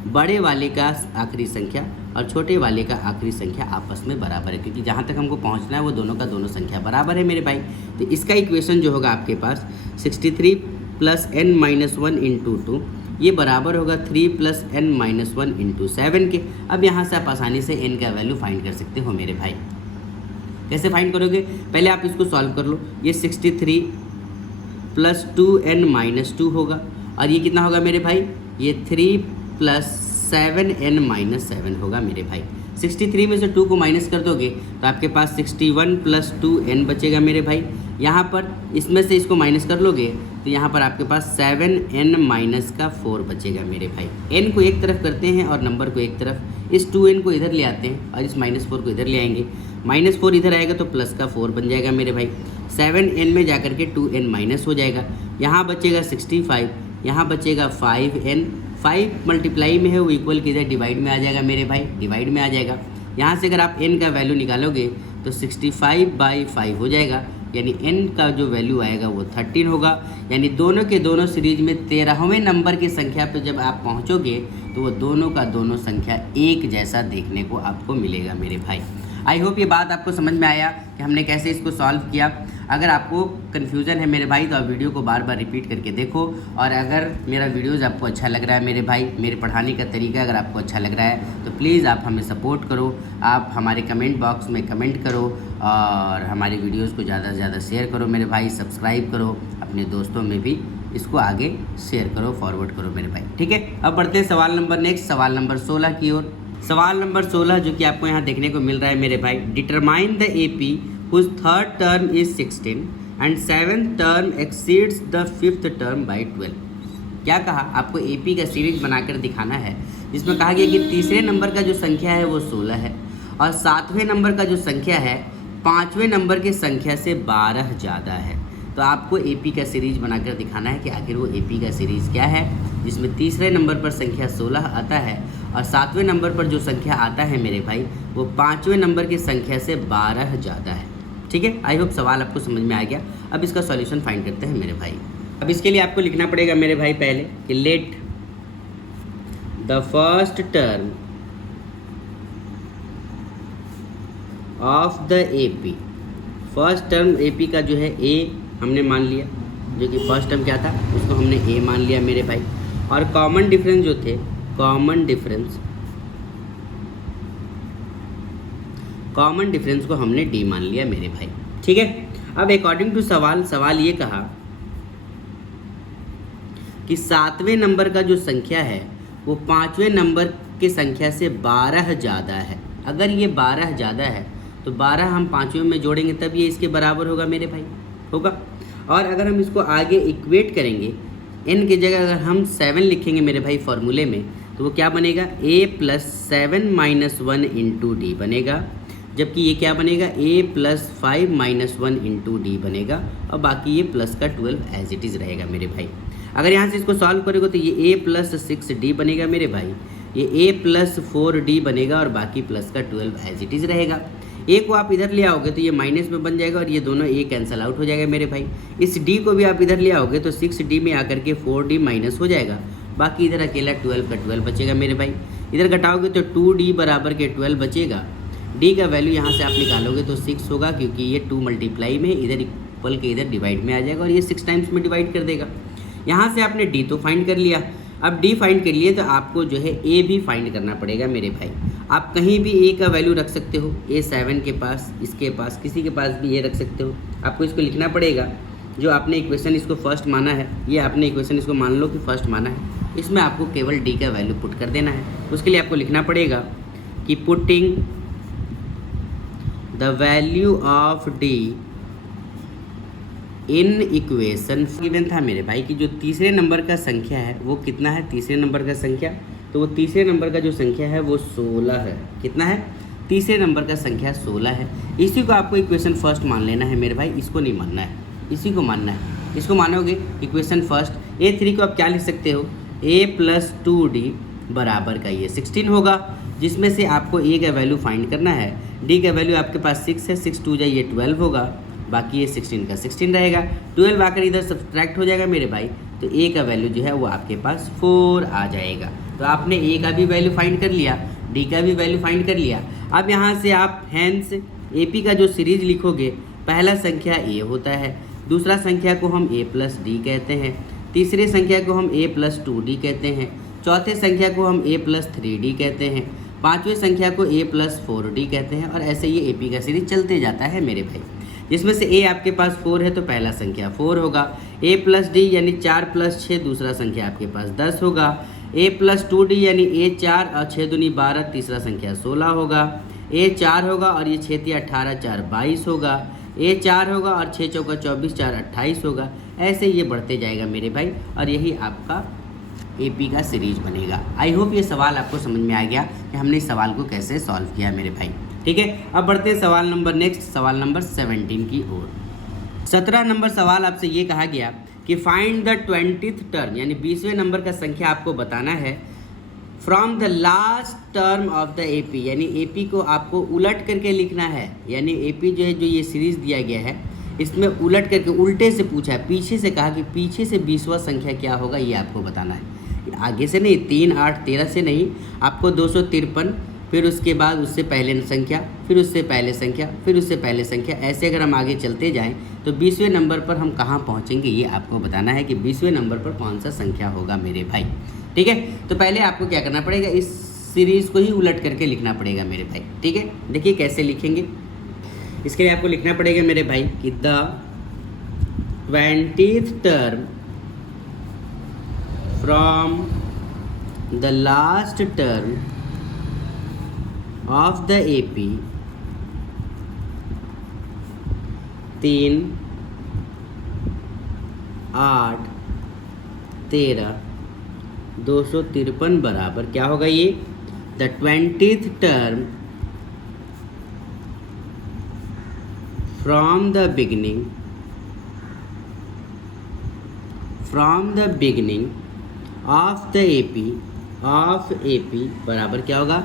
बड़े वाले का आखिरी संख्या और छोटे वाले का आखिरी संख्या आपस में बराबर है, क्योंकि जहाँ तक हमको पहुँचना है वो दोनों का दोनों संख्या बराबर है मेरे भाई। तो इसका इक्वेशन जो होगा आपके पास 63 + n-1 इंटू 2, ये बराबर होगा 3 + n-1 इंटू 7 के। अब यहाँ से आप आसानी से n का वैल्यू फाइंड कर सकते हो मेरे भाई। कैसे फाइंड करोगे, पहले आप इसको सॉल्व कर लो। ये 63 + 2n-2 होगा और ये कितना होगा मेरे भाई, ये 3 + 7n-7 होगा मेरे भाई। 63 में से 2 को माइनस कर दोगे तो आपके पास 61 + 2n बचेगा मेरे भाई। यहाँ पर इसमें से इसको माइनस कर लोगे तो यहाँ पर आपके पास 7n - 4 बचेगा मेरे भाई। n को एक तरफ करते हैं और नंबर को एक तरफ, इस 2n को इधर ले आते हैं और इस -4 को इधर ले आएंगे। -4 इधर आएगा तो प्लस का 4 बन जाएगा मेरे भाई। 7n में जाकर के 2n माइनस हो जाएगा, यहाँ बचेगा 65, यहाँ बचेगा 5n। 5 मल्टीप्लाई में है वो इक्वल के इधर डिवाइड में आ जाएगा मेरे भाई, डिवाइड में आ जाएगा। यहाँ से अगर आप n का वैल्यू निकालोगे तो 65/5 हो जाएगा, यानी n का जो वैल्यू आएगा वो 13 होगा। यानी दोनों के दोनों सीरीज में 13वें नंबर की संख्या पे जब आप पहुँचोगे तो वो दोनों का दोनों संख्या एक जैसा देखने को आपको मिलेगा मेरे भाई। आई होप ये बात आपको समझ में आया कि हमने कैसे इसको सॉल्व किया। अगर आपको कन्फ्यूज़न है मेरे भाई तो आप वीडियो को बार बार रिपीट करके देखो, और अगर मेरा वीडियोज़ आपको अच्छा लग रहा है मेरे भाई, मेरे पढ़ाने का तरीका अगर आपको अच्छा लग रहा है तो प्लीज़ आप हमें सपोर्ट करो। आप हमारे कमेंट बॉक्स में कमेंट करो और हमारी वीडियोज़ को ज़्यादा से ज़्यादा शेयर करो मेरे भाई, सब्सक्राइब करो, अपने दोस्तों में भी इसको आगे शेयर करो, फॉरवर्ड करो मेरे भाई। ठीक है, अब बढ़ते हैं सवाल नंबर नेक्स्ट, सवाल नंबर 16 की ओर। सवाल नंबर 16 जो कि आपको यहाँ देखने को मिल रहा है मेरे भाई, determine the AP whose third term is 16 and 7th term exceeds the 5th term by 12। क्या कहा, आपको AP का सीरीज बनाकर दिखाना है जिसमें कहा गया कि तीसरे नंबर का जो संख्या है वो 16 है और 7वें नंबर का जो संख्या है 5वें नंबर की संख्या से 12 ज़्यादा है। तो आपको AP का सीरीज बनाकर दिखाना है कि आखिर वो AP का सीरीज़ क्या है जिसमें तीसरे नंबर पर संख्या 16 आता है और 7वें नंबर पर जो संख्या आता है मेरे भाई वो 5वें नंबर की संख्या से 12 ज़्यादा है। ठीक है, आई होप सवाल आपको समझ में आ गया। अब इसका सॉल्यूशन फाइंड करते हैं मेरे भाई। अब इसके लिए आपको लिखना पड़ेगा मेरे भाई पहले कि let the first term of the AP, first term AP का जो है A हमने मान लिया, जो कि फर्स्ट टर्म क्या था उसको हमने A मान लिया मेरे भाई, और कॉमन डिफरेंस जो थे, कॉमन डिफरेंस को हमने D मान लिया मेरे भाई। ठीक है, अब अकॉर्डिंग टू सवाल ये कहा कि 7वें नंबर का जो संख्या है वो 5वें नंबर की संख्या से 12 ज़्यादा है। अगर ये 12 ज़्यादा है तो 12 हम 5वें में जोड़ेंगे तब ये इसके बराबर होगा मेरे भाई, होगा। और अगर हम इसको आगे इक्वेट करेंगे, n की जगह अगर हम 7 लिखेंगे मेरे भाई फॉर्मूले में तो वो क्या बनेगा, A + 7 - 1 × D बनेगा, जबकि ये क्या बनेगा, A + 5 - 1 × D बनेगा, और बाकी ये प्लस का 12 एज इट इज़ रहेगा मेरे भाई। अगर यहाँ से इसको सॉल्व करेंगे तो ये A + 6D बनेगा मेरे भाई, ये A + 4D बनेगा, और बाकी प्लस का 12 एज इट इज़ रहेगा। A को आप इधर ले आओगे तो ये माइनस में बन जाएगा और ये दोनों A कैंसिल आउट हो जाएगा मेरे भाई। इस D को भी आप इधर ले आओगे तो 6D में आकर के 4D माइनस हो जाएगा, बाकी इधर अकेला 12 का 12 बचेगा मेरे भाई। इधर घटाओगे तो 2D बराबर के 12 बचेगा। D का वैल्यू यहाँ से आप निकालोगे तो 6 होगा, क्योंकि ये 2 मल्टीप्लाई में इधर इक्वल के इधर डिवाइड में आ जाएगा और ये 6 टाइम्स में डिवाइड कर देगा। यहाँ से आपने D तो फाइंड कर लिया। अब D फाइंड कर लिए तो आपको जो है A भी फाइंड करना पड़ेगा मेरे भाई। आप कहीं भी A का वैल्यू रख सकते हो, A 7 के पास, इसके पास, किसी के पास भी ये रख सकते हो। आपको इसको लिखना पड़ेगा, जो आपने इक्वेशन इसको फर्स्ट माना है, ये आपने इक्वेशन इसको मान लो कि फर्स्ट माना है, इसमें आपको केवल D का वैल्यू पुट कर देना है। उसके लिए आपको लिखना पड़ेगा कि putting the value of D in equation given था मेरे भाई कि जो तीसरे नंबर का संख्या है वो कितना है, तीसरे नंबर का संख्या, तो वो तीसरे नंबर का जो संख्या है वो 16 है। कितना है, तीसरे नंबर का संख्या 16 है। इसी को आपको इक्वेशन फर्स्ट मान लेना है मेरे भाई, इसको नहीं मानना है, इसी को मानना है। इसको मानोगे इक्वेशन फर्स्ट, A3 को आप क्या लिख सकते हो, A + 2D बराबर का ये 16 होगा, जिसमें से आपको A का वैल्यू फाइंड करना है। D का वैल्यू आपके पास 6 है, 6 2 ये 12 होगा, बाकी ये 16 का 16 रहेगा। 12 आकर इधर सब्ट्रैक्ट हो जाएगा मेरे भाई, तो A का वैल्यू जो है वो आपके पास 4 आ जाएगा। तो आपने A का भी वैल्यू फाइंड कर लिया, D का भी वैल्यू फाइंड कर लिया। अब यहाँ से आप हैंस AP का जो सीरीज लिखोगे, पहला संख्या A होता है, दूसरा संख्या को हम A + D कहते हैं, तीसरी संख्या को हम A + 2D कहते हैं, चौथे संख्या को हम A + 3D कहते हैं, पाँचवें संख्या को A + 4D कहते हैं, और ऐसे ये AP का सीरीज चलते जाता है मेरे भाई। जिसमें से A आपके पास 4 है तो पहला संख्या 4 होगा, A + D यानी 4 + 6 दूसरा संख्या आपके पास 10 होगा, A + 2D यानी A 4 और 6 दूनी 12 तीसरा संख्या 16 होगा, A 4 होगा और ये 6 × 18 4 22 होगा, A 4 होगा और 6 × 4 24 4 28 होगा। ऐसे ये बढ़ते जाएगा मेरे भाई, और यही आपका एपी का सीरीज बनेगा। आई होप ये सवाल आपको समझ में आ गया कि हमने इस सवाल को कैसे सॉल्व किया मेरे भाई। ठीक है, अब बढ़ते हैं सवाल नंबर नेक्स्ट, सवाल नंबर 17 की ओर। 17 नंबर सवाल आपसे ये कहा गया कि फाइंड द 20th टर्म, यानी 20वें नंबर का संख्या आपको बताना है from the last term of the AP, यानी एपी को आपको उलट करके लिखना है। यानी एपी जो है, जो ये सीरीज दिया गया है, इसमें उलट करके उल्टे से पूछा है, पीछे से कहा कि पीछे से 20वां संख्या क्या होगा ये आपको बताना है। आगे से नहीं, 3, 8, 13 से नहीं, आपको 253, फिर उसके बाद उससे पहले संख्या, फिर उससे पहले संख्या, फिर उससे पहले संख्या, ऐसे अगर हम आगे चलते जाएं तो 20वें नंबर पर हम कहाँ पहुँचेंगे ये आपको बताना है कि 20वें नंबर पर कौन सा संख्या होगा मेरे भाई। ठीक है, तो पहले आपको क्या करना पड़ेगा, इस सीरीज़ को ही उलट करके लिखना पड़ेगा मेरे भाई। ठीक है, देखिए कैसे लिखेंगे। इसके लिए आपको लिखना पड़ेगा मेरे भाई कि the 20th term from the last term of the AP 3, 8, 13, 253 बराबर क्या होगा ये, the 20th term from the beginning of the AP बराबर क्या होगा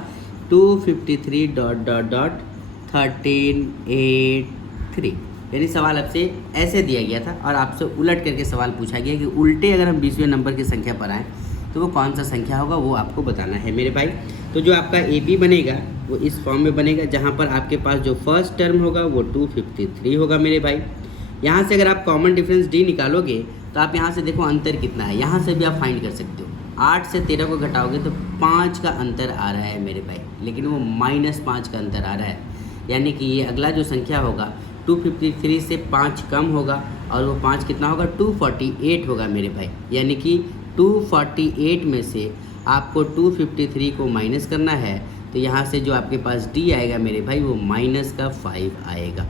253.1383। यानी सवाल आपसे ऐसे दिया गया था और आपसे उलट करके सवाल पूछा गया कि उल्टे अगर हम 20वें नंबर की संख्या पर आएँ तो वो कौन सा संख्या होगा, वो आपको बताना है मेरे भाई। तो जो आपका ए बी बनेगा वो इस फॉर्म में बनेगा, जहाँ पर आपके पास जो फर्स्ट टर्म होगा वो 253 होगा मेरे भाई। यहाँ से अगर आप कॉमन डिफरेंस डी निकालोगे तो आप यहाँ से देखो अंतर कितना है, यहाँ से भी आप फाइंड कर सकते हो। 8 से 13 को घटाओगे तो 5 का अंतर आ रहा है मेरे भाई, लेकिन वो -5 का अंतर आ रहा है। यानी कि ये अगला जो संख्या होगा 253 से 5 कम होगा और वो 5 कितना होगा 248 होगा मेरे भाई। यानी कि 248 में से आपको 253 को माइनस करना है, तो यहाँ से जो आपके पास डी आएगा मेरे भाई वो -5 आएगा।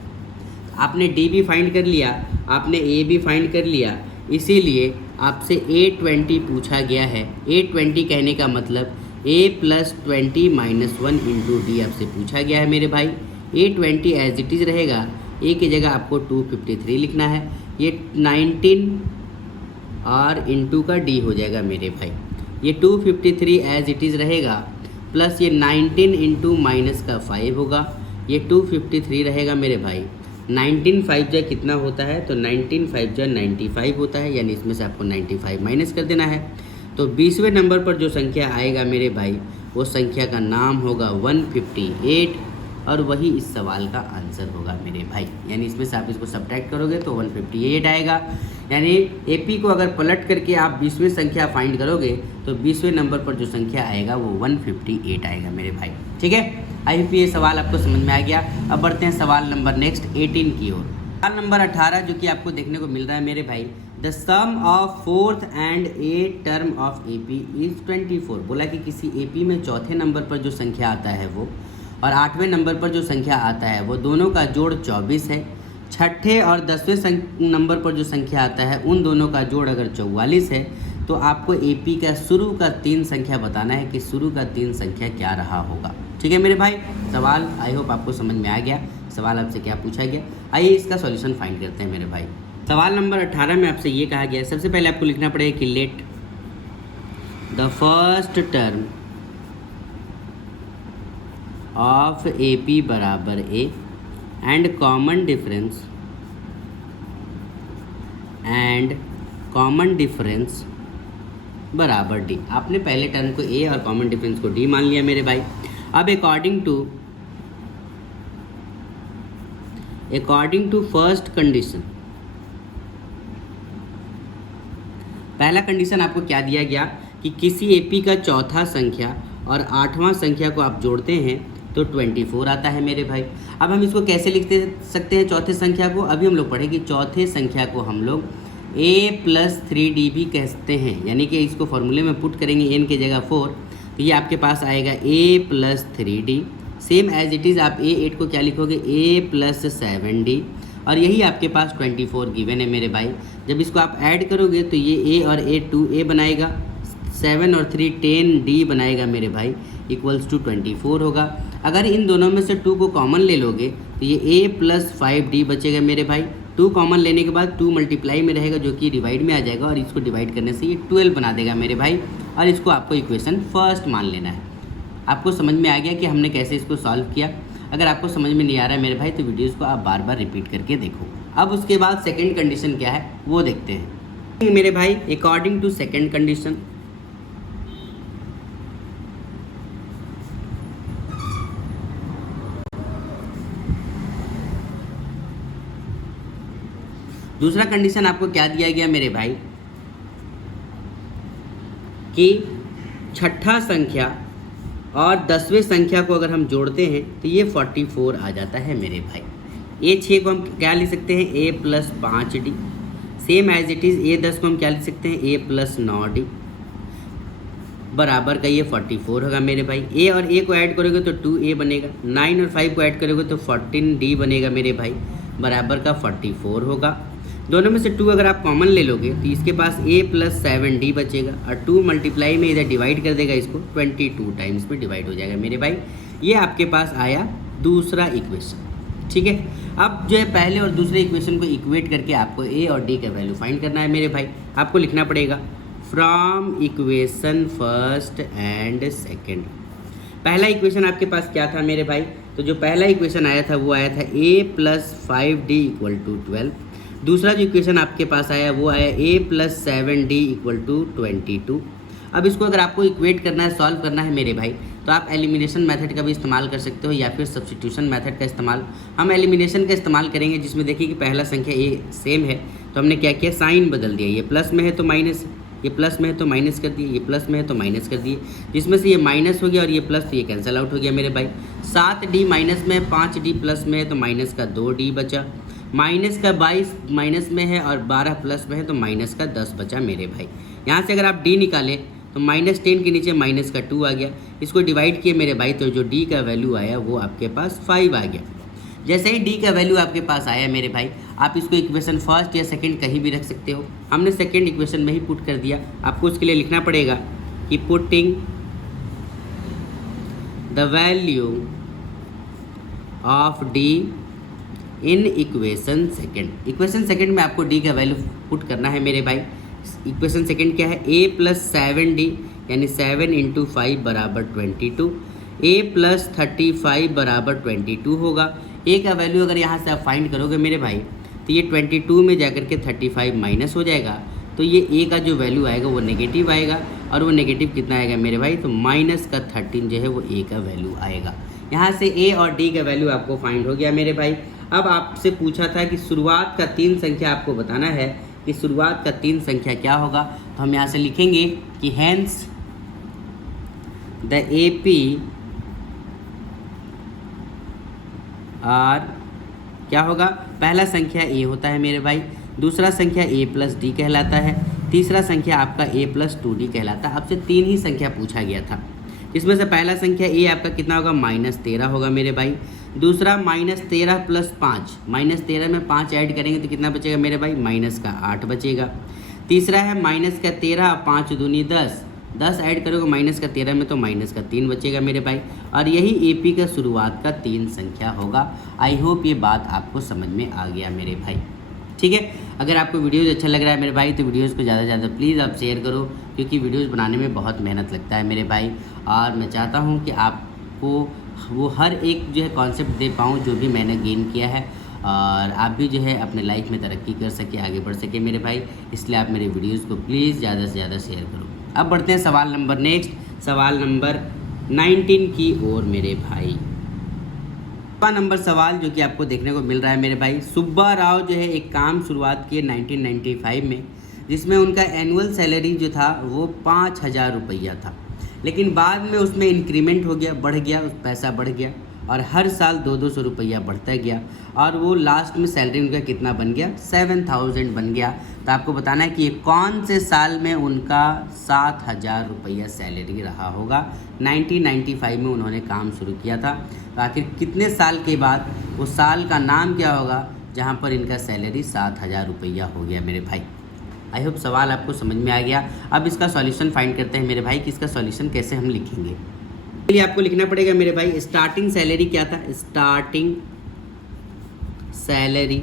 आपने डी भी फाइंड कर लिया, आपने ए भी फाइंड कर लिया, इसीलिए आपसे A20 पूछा गया है। A20 कहने का मतलब A + 20 - 1 × D आपसे पूछा गया है मेरे भाई। A20 एज इट इज़ रहेगा, A की जगह आपको 253 लिखना है, ये 19 और इंटू का D हो जाएगा मेरे भाई। ये 253 एज इट इज़ रहेगा, प्लस ये 19 इंटू -5 होगा, ये 253 रहेगा मेरे भाई। 19 5 जो कितना होता है, तो 19 5 जो 95 होता है, यानी इसमें से आपको 95 माइनस कर देना है। तो 20वें नंबर पर जो संख्या आएगा मेरे भाई वो संख्या का नाम होगा 158 और वही इस सवाल का आंसर होगा मेरे भाई। यानी इसमें से आप इसको सब्ट्रैक्ट करोगे तो 158 आएगा। यानी एपी को अगर पलट करके आप 20वें संख्या फाइंड करोगे तो 20वें नंबर पर जो संख्या आएगा वो 158 आएगा मेरे भाई। ठीक है, आई होप ये सवाल आपको समझ में आ गया। अब बढ़ते हैं सवाल नंबर नेक्स्ट 18 की ओर। सवाल नंबर 18 जो कि आपको देखने को मिल रहा है मेरे भाई, the sum of 4th and 8th term of AP is 24। बोला कि किसी एपी में चौथे नंबर पर जो संख्या आता है वो और 8वें नंबर पर जो संख्या आता है वो दोनों का जोड़ 24 है। छठे और 10वें नंबर पर जो संख्या आता है उन दोनों का जोड़ अगर 44 है, तो आपको एपी का शुरू का 3 संख्या बताना है कि शुरू का 3 संख्या क्या रहा होगा। ठीक है मेरे भाई, सवाल आई होप आपको समझ में आ गया। सवाल आपसे क्या पूछा गया, आइए इसका सॉल्यूशन फाइंड करते हैं मेरे भाई। सवाल नंबर 18 में आपसे ये कहा गया है, सबसे पहले आपको लिखना पड़ेगा कि let the first term of AP बराबर ए एंड कॉमन डिफरेंस बराबर डी। आपने पहले टर्म को ए और कॉमन डिफरेंस को डी मान लिया मेरे भाई। अब अकॉर्डिंग टू फर्स्ट कंडीशन, पहला कंडीशन आपको क्या दिया गया कि किसी एपी का चौथा संख्या और 8वां संख्या को आप जोड़ते हैं तो 24 आता है मेरे भाई। अब हम इसको कैसे लिख सकते हैं चौथे संख्या को, अभी हम लोग पढ़े कि चौथे संख्या को हम लोग a + 3d भी कहते हैं। यानी कि इसको फॉर्मूले में पुट करेंगे n की जगह 4, तो ये आपके पास आएगा a + 3d। Same as it is आप a8 को क्या लिखोगे a + 7d, और यही आपके पास 24 गिवन है मेरे भाई। जब इसको आप ऐड करोगे तो ये a और a 2a बनाएगा, 7 और 3 10 डी बनाएगा मेरे भाई, इक्वल्स टू 24 होगा। अगर इन दोनों में से 2 को कॉमन ले लोगे तो ये ए प्लस 5D बचेगा मेरे भाई। 2 कॉमन लेने के बाद 2 मल्टीप्लाई में रहेगा जो कि डिवाइड में आ जाएगा, और इसको डिवाइड करने से ये 12 बना देगा मेरे भाई। और इसको आपको इक्वेशन फर्स्ट मान लेना है। आपको समझ में आ गया कि हमने कैसे इसको सॉल्व किया। अगर आपको समझ में नहीं आ रहा है मेरे भाई तो वीडियोस को आप बार बार रिपीट करके देखो। अब उसके बाद सेकंड कंडीशन क्या है वो देखते हैं मेरे भाई। अकॉर्डिंग टू सेकंड कंडीशन, दूसरा कंडीशन आपको क्या दिया गया मेरे भाई कि छठा संख्या और 10वें संख्या को अगर हम जोड़ते हैं तो ये 44 आ जाता है मेरे भाई। A6 को हम क्या लिख सकते हैं, A plus 5D। Same as it is A10 को हम क्या लिख सकते हैं, A प्लस 9D बराबर का ये 44 होगा मेरे भाई। A और A को ऐड करोगे तो 2A बनेगा, 9 और 5 को ऐड करोगे तो 14D बनेगा मेरे भाई, बराबर का 44 होगा। दोनों में से 2 अगर आप कॉमन ले लोगे तो इसके पास A प्लस 7D बचेगा, और 2 मल्टीप्लाई में इधर डिवाइड कर देगा, इसको 22 टाइम्स में डिवाइड हो जाएगा मेरे भाई। ये आपके पास आया दूसरा इक्वेशन। ठीक है, अब जो है पहले और दूसरे इक्वेशन को इक्वेट करके आपको A और D का वैल्यू फाइंड करना है मेरे भाई। आपको लिखना पड़ेगा from equation first and second. पहला इक्वेशन आपके पास क्या था मेरे भाई, तो जो पहला इक्वेशन आया था वो आया था A plus 5D equal to 12। दूसरा जो इक्वेशन आपके पास आया वो आया A plus 7D equal to 22। अब इसको अगर आपको इक्वेट करना है, सॉल्व करना है मेरे भाई, तो आप एलिमिनेशन मेथड का भी इस्तेमाल कर सकते हो या फिर सब्स्टिट्यूशन मेथड का इस्तेमाल। हम एलिमिनेशन का इस्तेमाल करेंगे, जिसमें देखिए कि पहला संख्या A सेम है तो हमने क्या किया, साइन बदल दिया। ये प्लस में है तो माइनस, ये प्लस में है तो माइनस कर दिए, ये प्लस में है तो माइनस कर दिए, जिसमें से ये माइनस हो गया और ये प्लस, तो ये कैंसिल आउट हो गया मेरे भाई। 7D माइनस में, 5D प्लस में है तो माइनस का 2D बचा, माइनस का 22 माइनस में है और 12 प्लस में है तो माइनस का 10 बचा मेरे भाई। यहाँ से अगर आप D निकालें तो -10 के नीचे माइनस का 2 आ गया, इसको डिवाइड किए मेरे भाई तो जो D का वैल्यू आया वो आपके पास 5 आ गया। जैसे ही D का वैल्यू आपके पास आया मेरे भाई, आप इसको इक्वेशन फर्स्ट या सेकंड कहीं भी रख सकते हो। हमने सेकंड इक्वेशन में ही पुट कर दिया। आपको उसके लिए लिखना पड़ेगा कि putting the value of D in equation second. Equation second में आपको D का वैल्यू पुट करना है मेरे भाई। इक्वेशन सेकंड क्या है, A प्लस 7D यानी 7 इंटू 5 बराबर 22, A प्लस 35 बराबर 22 होगा। A का वैल्यू अगर यहाँ से आप फाइंड करोगे मेरे भाई तो ये 22 में जाकर के 35 माइनस हो जाएगा, तो ये A का जो वैल्यू आएगा वो नेगेटिव आएगा, और वो नेगेटिव कितना आएगा मेरे भाई, तो माइनस का 13 जो है वो A का वैल्यू आएगा। यहाँ से A और D का वैल्यू आपको फाइंड हो गया मेरे भाई। अब आपसे पूछा था कि शुरुआत का 3 संख्या आपको बताना है कि शुरुआत का 3 संख्या क्या होगा, तो हम यहाँ से लिखेंगे कि हैंस द AP और क्या होगा, पहला संख्या A होता है मेरे भाई, दूसरा संख्या A प्लस D कहलाता है, तीसरा संख्या आपका A प्लस 2D कहलाता है। आपसे 3 ही संख्या पूछा गया था, जिसमें से पहला संख्या A आपका कितना होगा, -13 होगा मेरे भाई। दूसरा -13 प्लस 5, -13 में 5 ऐड करेंगे तो कितना बचेगा मेरे भाई, माइनस का 8 बचेगा। तीसरा है -13, 5 दूनी 10, 10 ऐड करोगे माइनस का 13 में तो माइनस का 3 बचेगा मेरे भाई। और यही AP का शुरुआत का 3 संख्या होगा। आई होप ये बात आपको समझ में आ गया मेरे भाई। ठीक है, अगर आपको वीडियोज़ अच्छा लग रहा है मेरे भाई तो वीडियोज़ को ज़्यादा से ज़्यादा प्लीज़ आप शेयर करो, क्योंकि वीडियोज़ बनाने में बहुत मेहनत लगता है मेरे भाई, और मैं चाहता हूँ कि आपको वो हर एक जो है कॉन्सेप्ट दे पाऊँ जो भी मैंने गेन किया है, और आप भी जो है अपने लाइफ में तरक्की कर सके, आगे बढ़ सके मेरे भाई। इसलिए आप मेरे वीडियोज़ को प्लीज़ ज़्यादा से ज़्यादा शेयर करो। अब बढ़ते हैं सवाल नंबर नेक्स्ट, सवाल नंबर 19 की ओर मेरे भाई। नंबर सवाल जो कि आपको देखने को मिल रहा है मेरे भाई, सुब्बा राव जो है एक काम शुरुआत किए 1995 में, जिसमें उनका एनुअल सैलरी जो था वो 5000 रुपया था, लेकिन बाद में उसमें इंक्रीमेंट हो गया, बढ़ गया, उस पैसा बढ़ गया और हर साल 200 रुपया बढ़ता गया, और वो लास्ट में सैलरी उनका कितना बन गया, 7000 बन गया। तो आपको बताना है कि ये कौन से साल में उनका 7000 रुपया सैलरी रहा होगा। 1995 में उन्होंने काम शुरू किया था, तो आखिर कितने साल के बाद वो साल का नाम क्या होगा जहाँ पर इनका सैलरी 7000 रुपया हो गया मेरे भाई। आई होप सवाल आपको समझ में आ गया। अब इसका सॉल्यूशन फाइंड करते हैं मेरे भाई कि इसका सॉल्यूशन कैसे हम लिखेंगे। चलिए आपको लिखना पड़ेगा मेरे भाई, स्टार्टिंग सैलरी क्या था, स्टार्टिंग सैलरी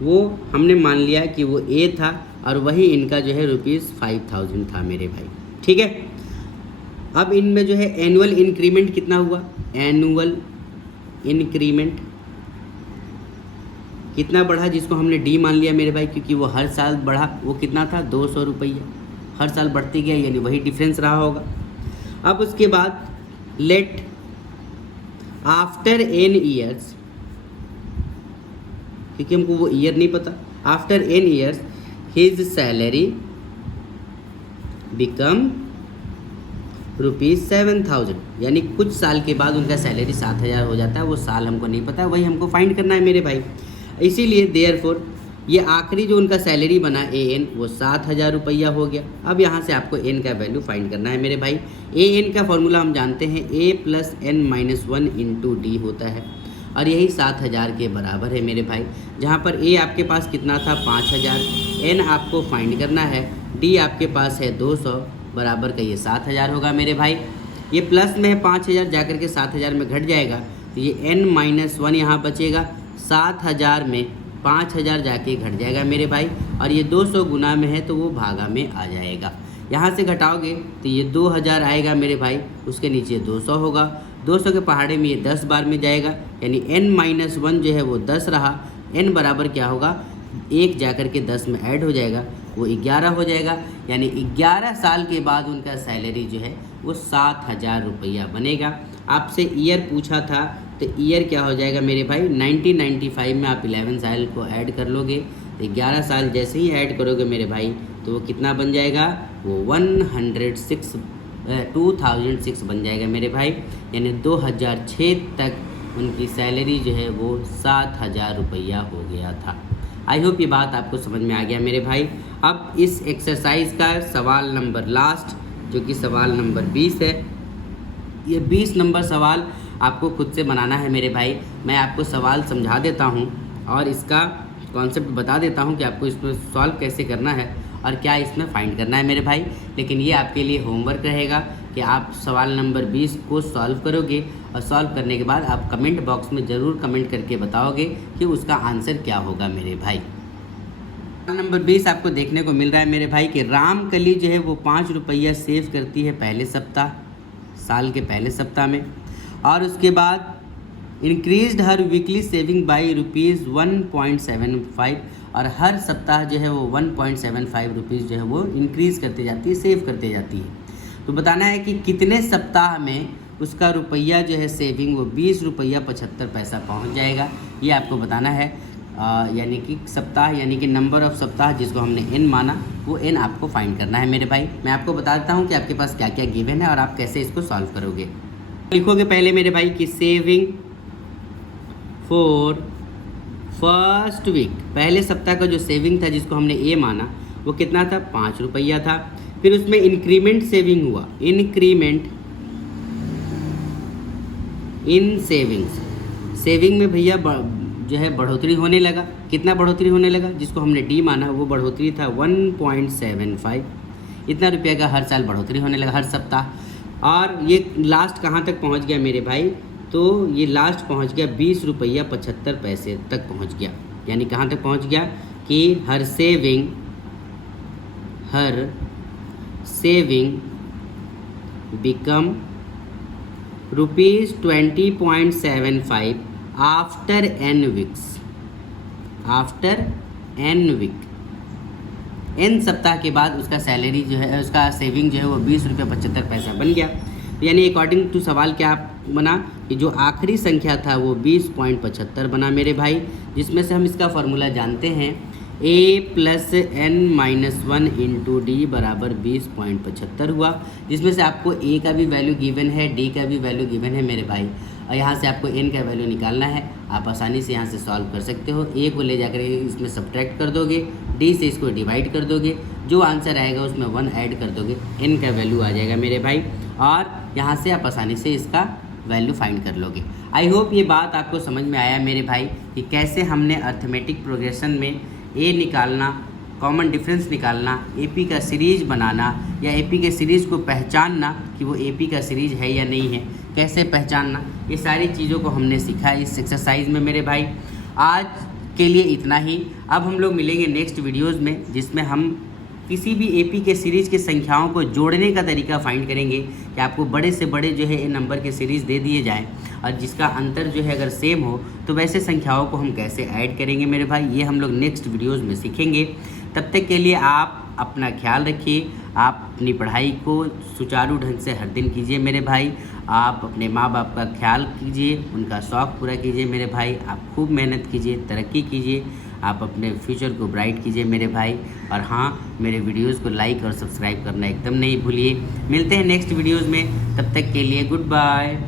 वो हमने मान लिया कि वो ए था और वही इनका जो है ₹5000 था मेरे भाई, ठीक है। अब इनमें जो है एनुअल इंक्रीमेंट कितना हुआ, एनुअल इंक्रीमेंट कितना बढ़ा, जिसको हमने डी मान लिया मेरे भाई, क्योंकि वो हर साल बढ़ा। वो कितना था, 200 रुपया, हर साल बढ़ते गया, यानी वही डिफरेंस रहा होगा। अब उसके बाद लेट आफ्टर एन ईयर्स, क्योंकि हमको वो ईयर नहीं पता, after n years his salary become ₹7000, यानी कुछ साल के बाद उनका सैलरी 7000 हो जाता है। वो साल हमको नहीं पता, वही हमको फाइंड करना है मेरे भाई। इसीलिए देयरफॉर ये आखिरी जो उनका सैलरी बना ए एन, वो 7000 रुपया हो गया। अब यहाँ से आपको एन का वैल्यू फाइंड करना है मेरे भाई। ए एन का फॉर्मूला हम जानते हैं, A plus N minus 1 into D होता है, और यही 7000 के बराबर है मेरे भाई। जहाँ पर ए आपके पास कितना था, 5000, एन आपको फाइंड करना है, डी आपके पास है 200, बराबर का ये 7000 होगा मेरे भाई। ये प्लस में है 5000, जाकर के 7000 में घट जाएगा, तो ये n माइनस 1 यहाँ बचेगा। 7000 में 5000 जाके घट जाएगा मेरे भाई, और ये 200 गुना में है तो वो भागा में आ जाएगा। यहाँ से घटाओगे तो ये 2000 आएगा मेरे भाई, उसके नीचे 200 होगा, 200 के पहाड़े में ये 10 बार में जाएगा, यानी n माइनस 1 जो है वो 10 रहा। n बराबर क्या होगा, 1 जाकर के 10 में ऐड हो जाएगा, वो 11 हो जाएगा, यानी 11 साल के बाद उनका सैलरी जो है वो 7000 रुपया बनेगा। आपसे ईयर पूछा था, तो ईयर क्या हो जाएगा मेरे भाई, 1995 में आप 11 साल को ऐड कर लोगे, तो 11 साल जैसे ही ऐड करोगे मेरे भाई तो वो कितना बन जाएगा, वो 2006 बन जाएगा मेरे भाई, यानी 2006 तक उनकी सैलरी जो है वो 7000 रुपया हो गया था। आई होप ये बात आपको समझ में आ गया मेरे भाई। अब इस एक्सरसाइज का सवाल नंबर लास्ट, जो कि सवाल नंबर 20 है, ये 20 नंबर सवाल आपको खुद से बनाना है मेरे भाई। मैं आपको सवाल समझा देता हूँ और इसका कॉन्सेप्ट बता देता हूँ कि आपको इसमें सॉल्व कैसे करना है और क्या इसमें फाइंड करना है मेरे भाई। लेकिन ये आपके लिए होमवर्क रहेगा कि आप सवाल नंबर 20 को सॉल्व करोगे, और सॉल्व करने के बाद आप कमेंट बॉक्स में ज़रूर कमेंट करके बताओगे कि उसका आंसर क्या होगा मेरे भाई। सवाल नंबर 20 आपको देखने को मिल रहा है मेरे भाई कि रामकली जो है वो 5 रुपया सेव करती है पहले सप्ताह, साल के पहले सप्ताह में, और उसके बाद increased her weekly saving by ₹1.75, और हर सप्ताह जो है वो 1.75 रुपीज़ जो है वो इंक्रीज़ करते जाती है, सेव करते जाती है। तो बताना है कि कितने सप्ताह में उसका रुपया जो है सेविंग वो ₹20.75 पहुंच जाएगा, ये आपको बताना है। यानी कि सप्ताह, यानी कि नंबर ऑफ सप्ताह जिसको हमने n माना, वो n आपको फाइंड करना है मेरे भाई। मैं आपको बता देता हूँ कि आपके पास क्या क्या गिवन है और आप कैसे इसको सॉल्व करोगे। लिखोगे पहले मेरे भाई कि सेविंग फॉर फर्स्ट वीक, पहले सप्ताह का जो सेविंग था जिसको हमने ए माना वो कितना था, 5 रुपया था। फिर उसमें इंक्रीमेंट सेविंग हुआ, इंक्रीमेंट इन सेविंग्स, सेविंग में भैया जो है बढ़ोतरी होने लगा। कितना बढ़ोतरी होने लगा, जिसको हमने डी माना वो बढ़ोतरी था 1.75, इतना रुपया का हर साल बढ़ोतरी होने लगा हर सप्ताह। और ये लास्ट कहाँ तक पहुँच गया मेरे भाई, तो ये लास्ट पहुँच गया ₹20.75 तक पहुँच गया। यानी कहाँ तक पहुँच गया कि हर saving become ₹20.75 after n weeks, after n week, n सप्ताह के बाद उसका सैलरी जो है, उसका सेविंग जो है वो ₹20.75 बन गया। यानी अकॉर्डिंग टू सवाल क्या बना कि जो आखिरी संख्या था वो 20.75 बना मेरे भाई, जिसमें से हम इसका फॉर्मूला जानते हैं, a plus n minus 1 into D बराबर 20.75 हुआ, जिसमें से आपको a का भी वैल्यू गिवन है, d का भी वैल्यू गिवन है मेरे भाई, और यहाँ से आपको n का वैल्यू निकालना है। आप आसानी से यहाँ से सॉल्व कर सकते हो। a को ले जाकर इसमें सब्ट्रैक्ट कर दोगे, d से इसको डिवाइड कर दोगे, जो आंसर आएगा उसमें 1 ऐड कर दोगे, n का वैल्यू आ जाएगा मेरे भाई, और यहाँ से आप आसानी से इसका वैल्यू फाइंड कर लोगे। आई होप ये बात आपको समझ में आया मेरे भाई कि कैसे हमने अर्थमेटिक प्रोग्रेशन में ए निकालना कॉमन डिफरेंस निकालना, एपी का सीरीज बनाना या एपी के सीरीज़ को पहचानना कि वो एपी का सीरीज है या नहीं है, कैसे पहचानना, ये सारी चीज़ों को हमने सीखा इस एक्सरसाइज में मेरे भाई। आज के लिए इतना ही। अब हम लोग मिलेंगे नेक्स्ट वीडियोज़ में, जिसमें हम किसी भी एपी के सीरीज़ की संख्याओं को जोड़ने का तरीका फाइंड करेंगे कि आपको बड़े से बड़े जो है नंबर के सीरीज़ दे दिए जाएं और जिसका अंतर जो है अगर सेम हो तो वैसे संख्याओं को हम कैसे ऐड करेंगे मेरे भाई, ये हम लोग नेक्स्ट वीडियोज़ में सीखेंगे। तब तक के लिए आप अपना ख्याल रखिए, आप अपनी पढ़ाई को सुचारू ढंग से हर दिन कीजिए मेरे भाई। आप अपने माँ बाप का ख्याल कीजिए, उनका शौक़ पूरा कीजिए मेरे भाई। आप खूब मेहनत कीजिए, तरक्की कीजिए, आप अपने फ्यूचर को ब्राइट कीजिए मेरे भाई। और हाँ, मेरे वीडियोज़ को लाइक और सब्सक्राइब करना एकदम नहीं भूलिए। मिलते हैं नेक्स्ट वीडियोज़ में, तब तक के लिए गुड बाय।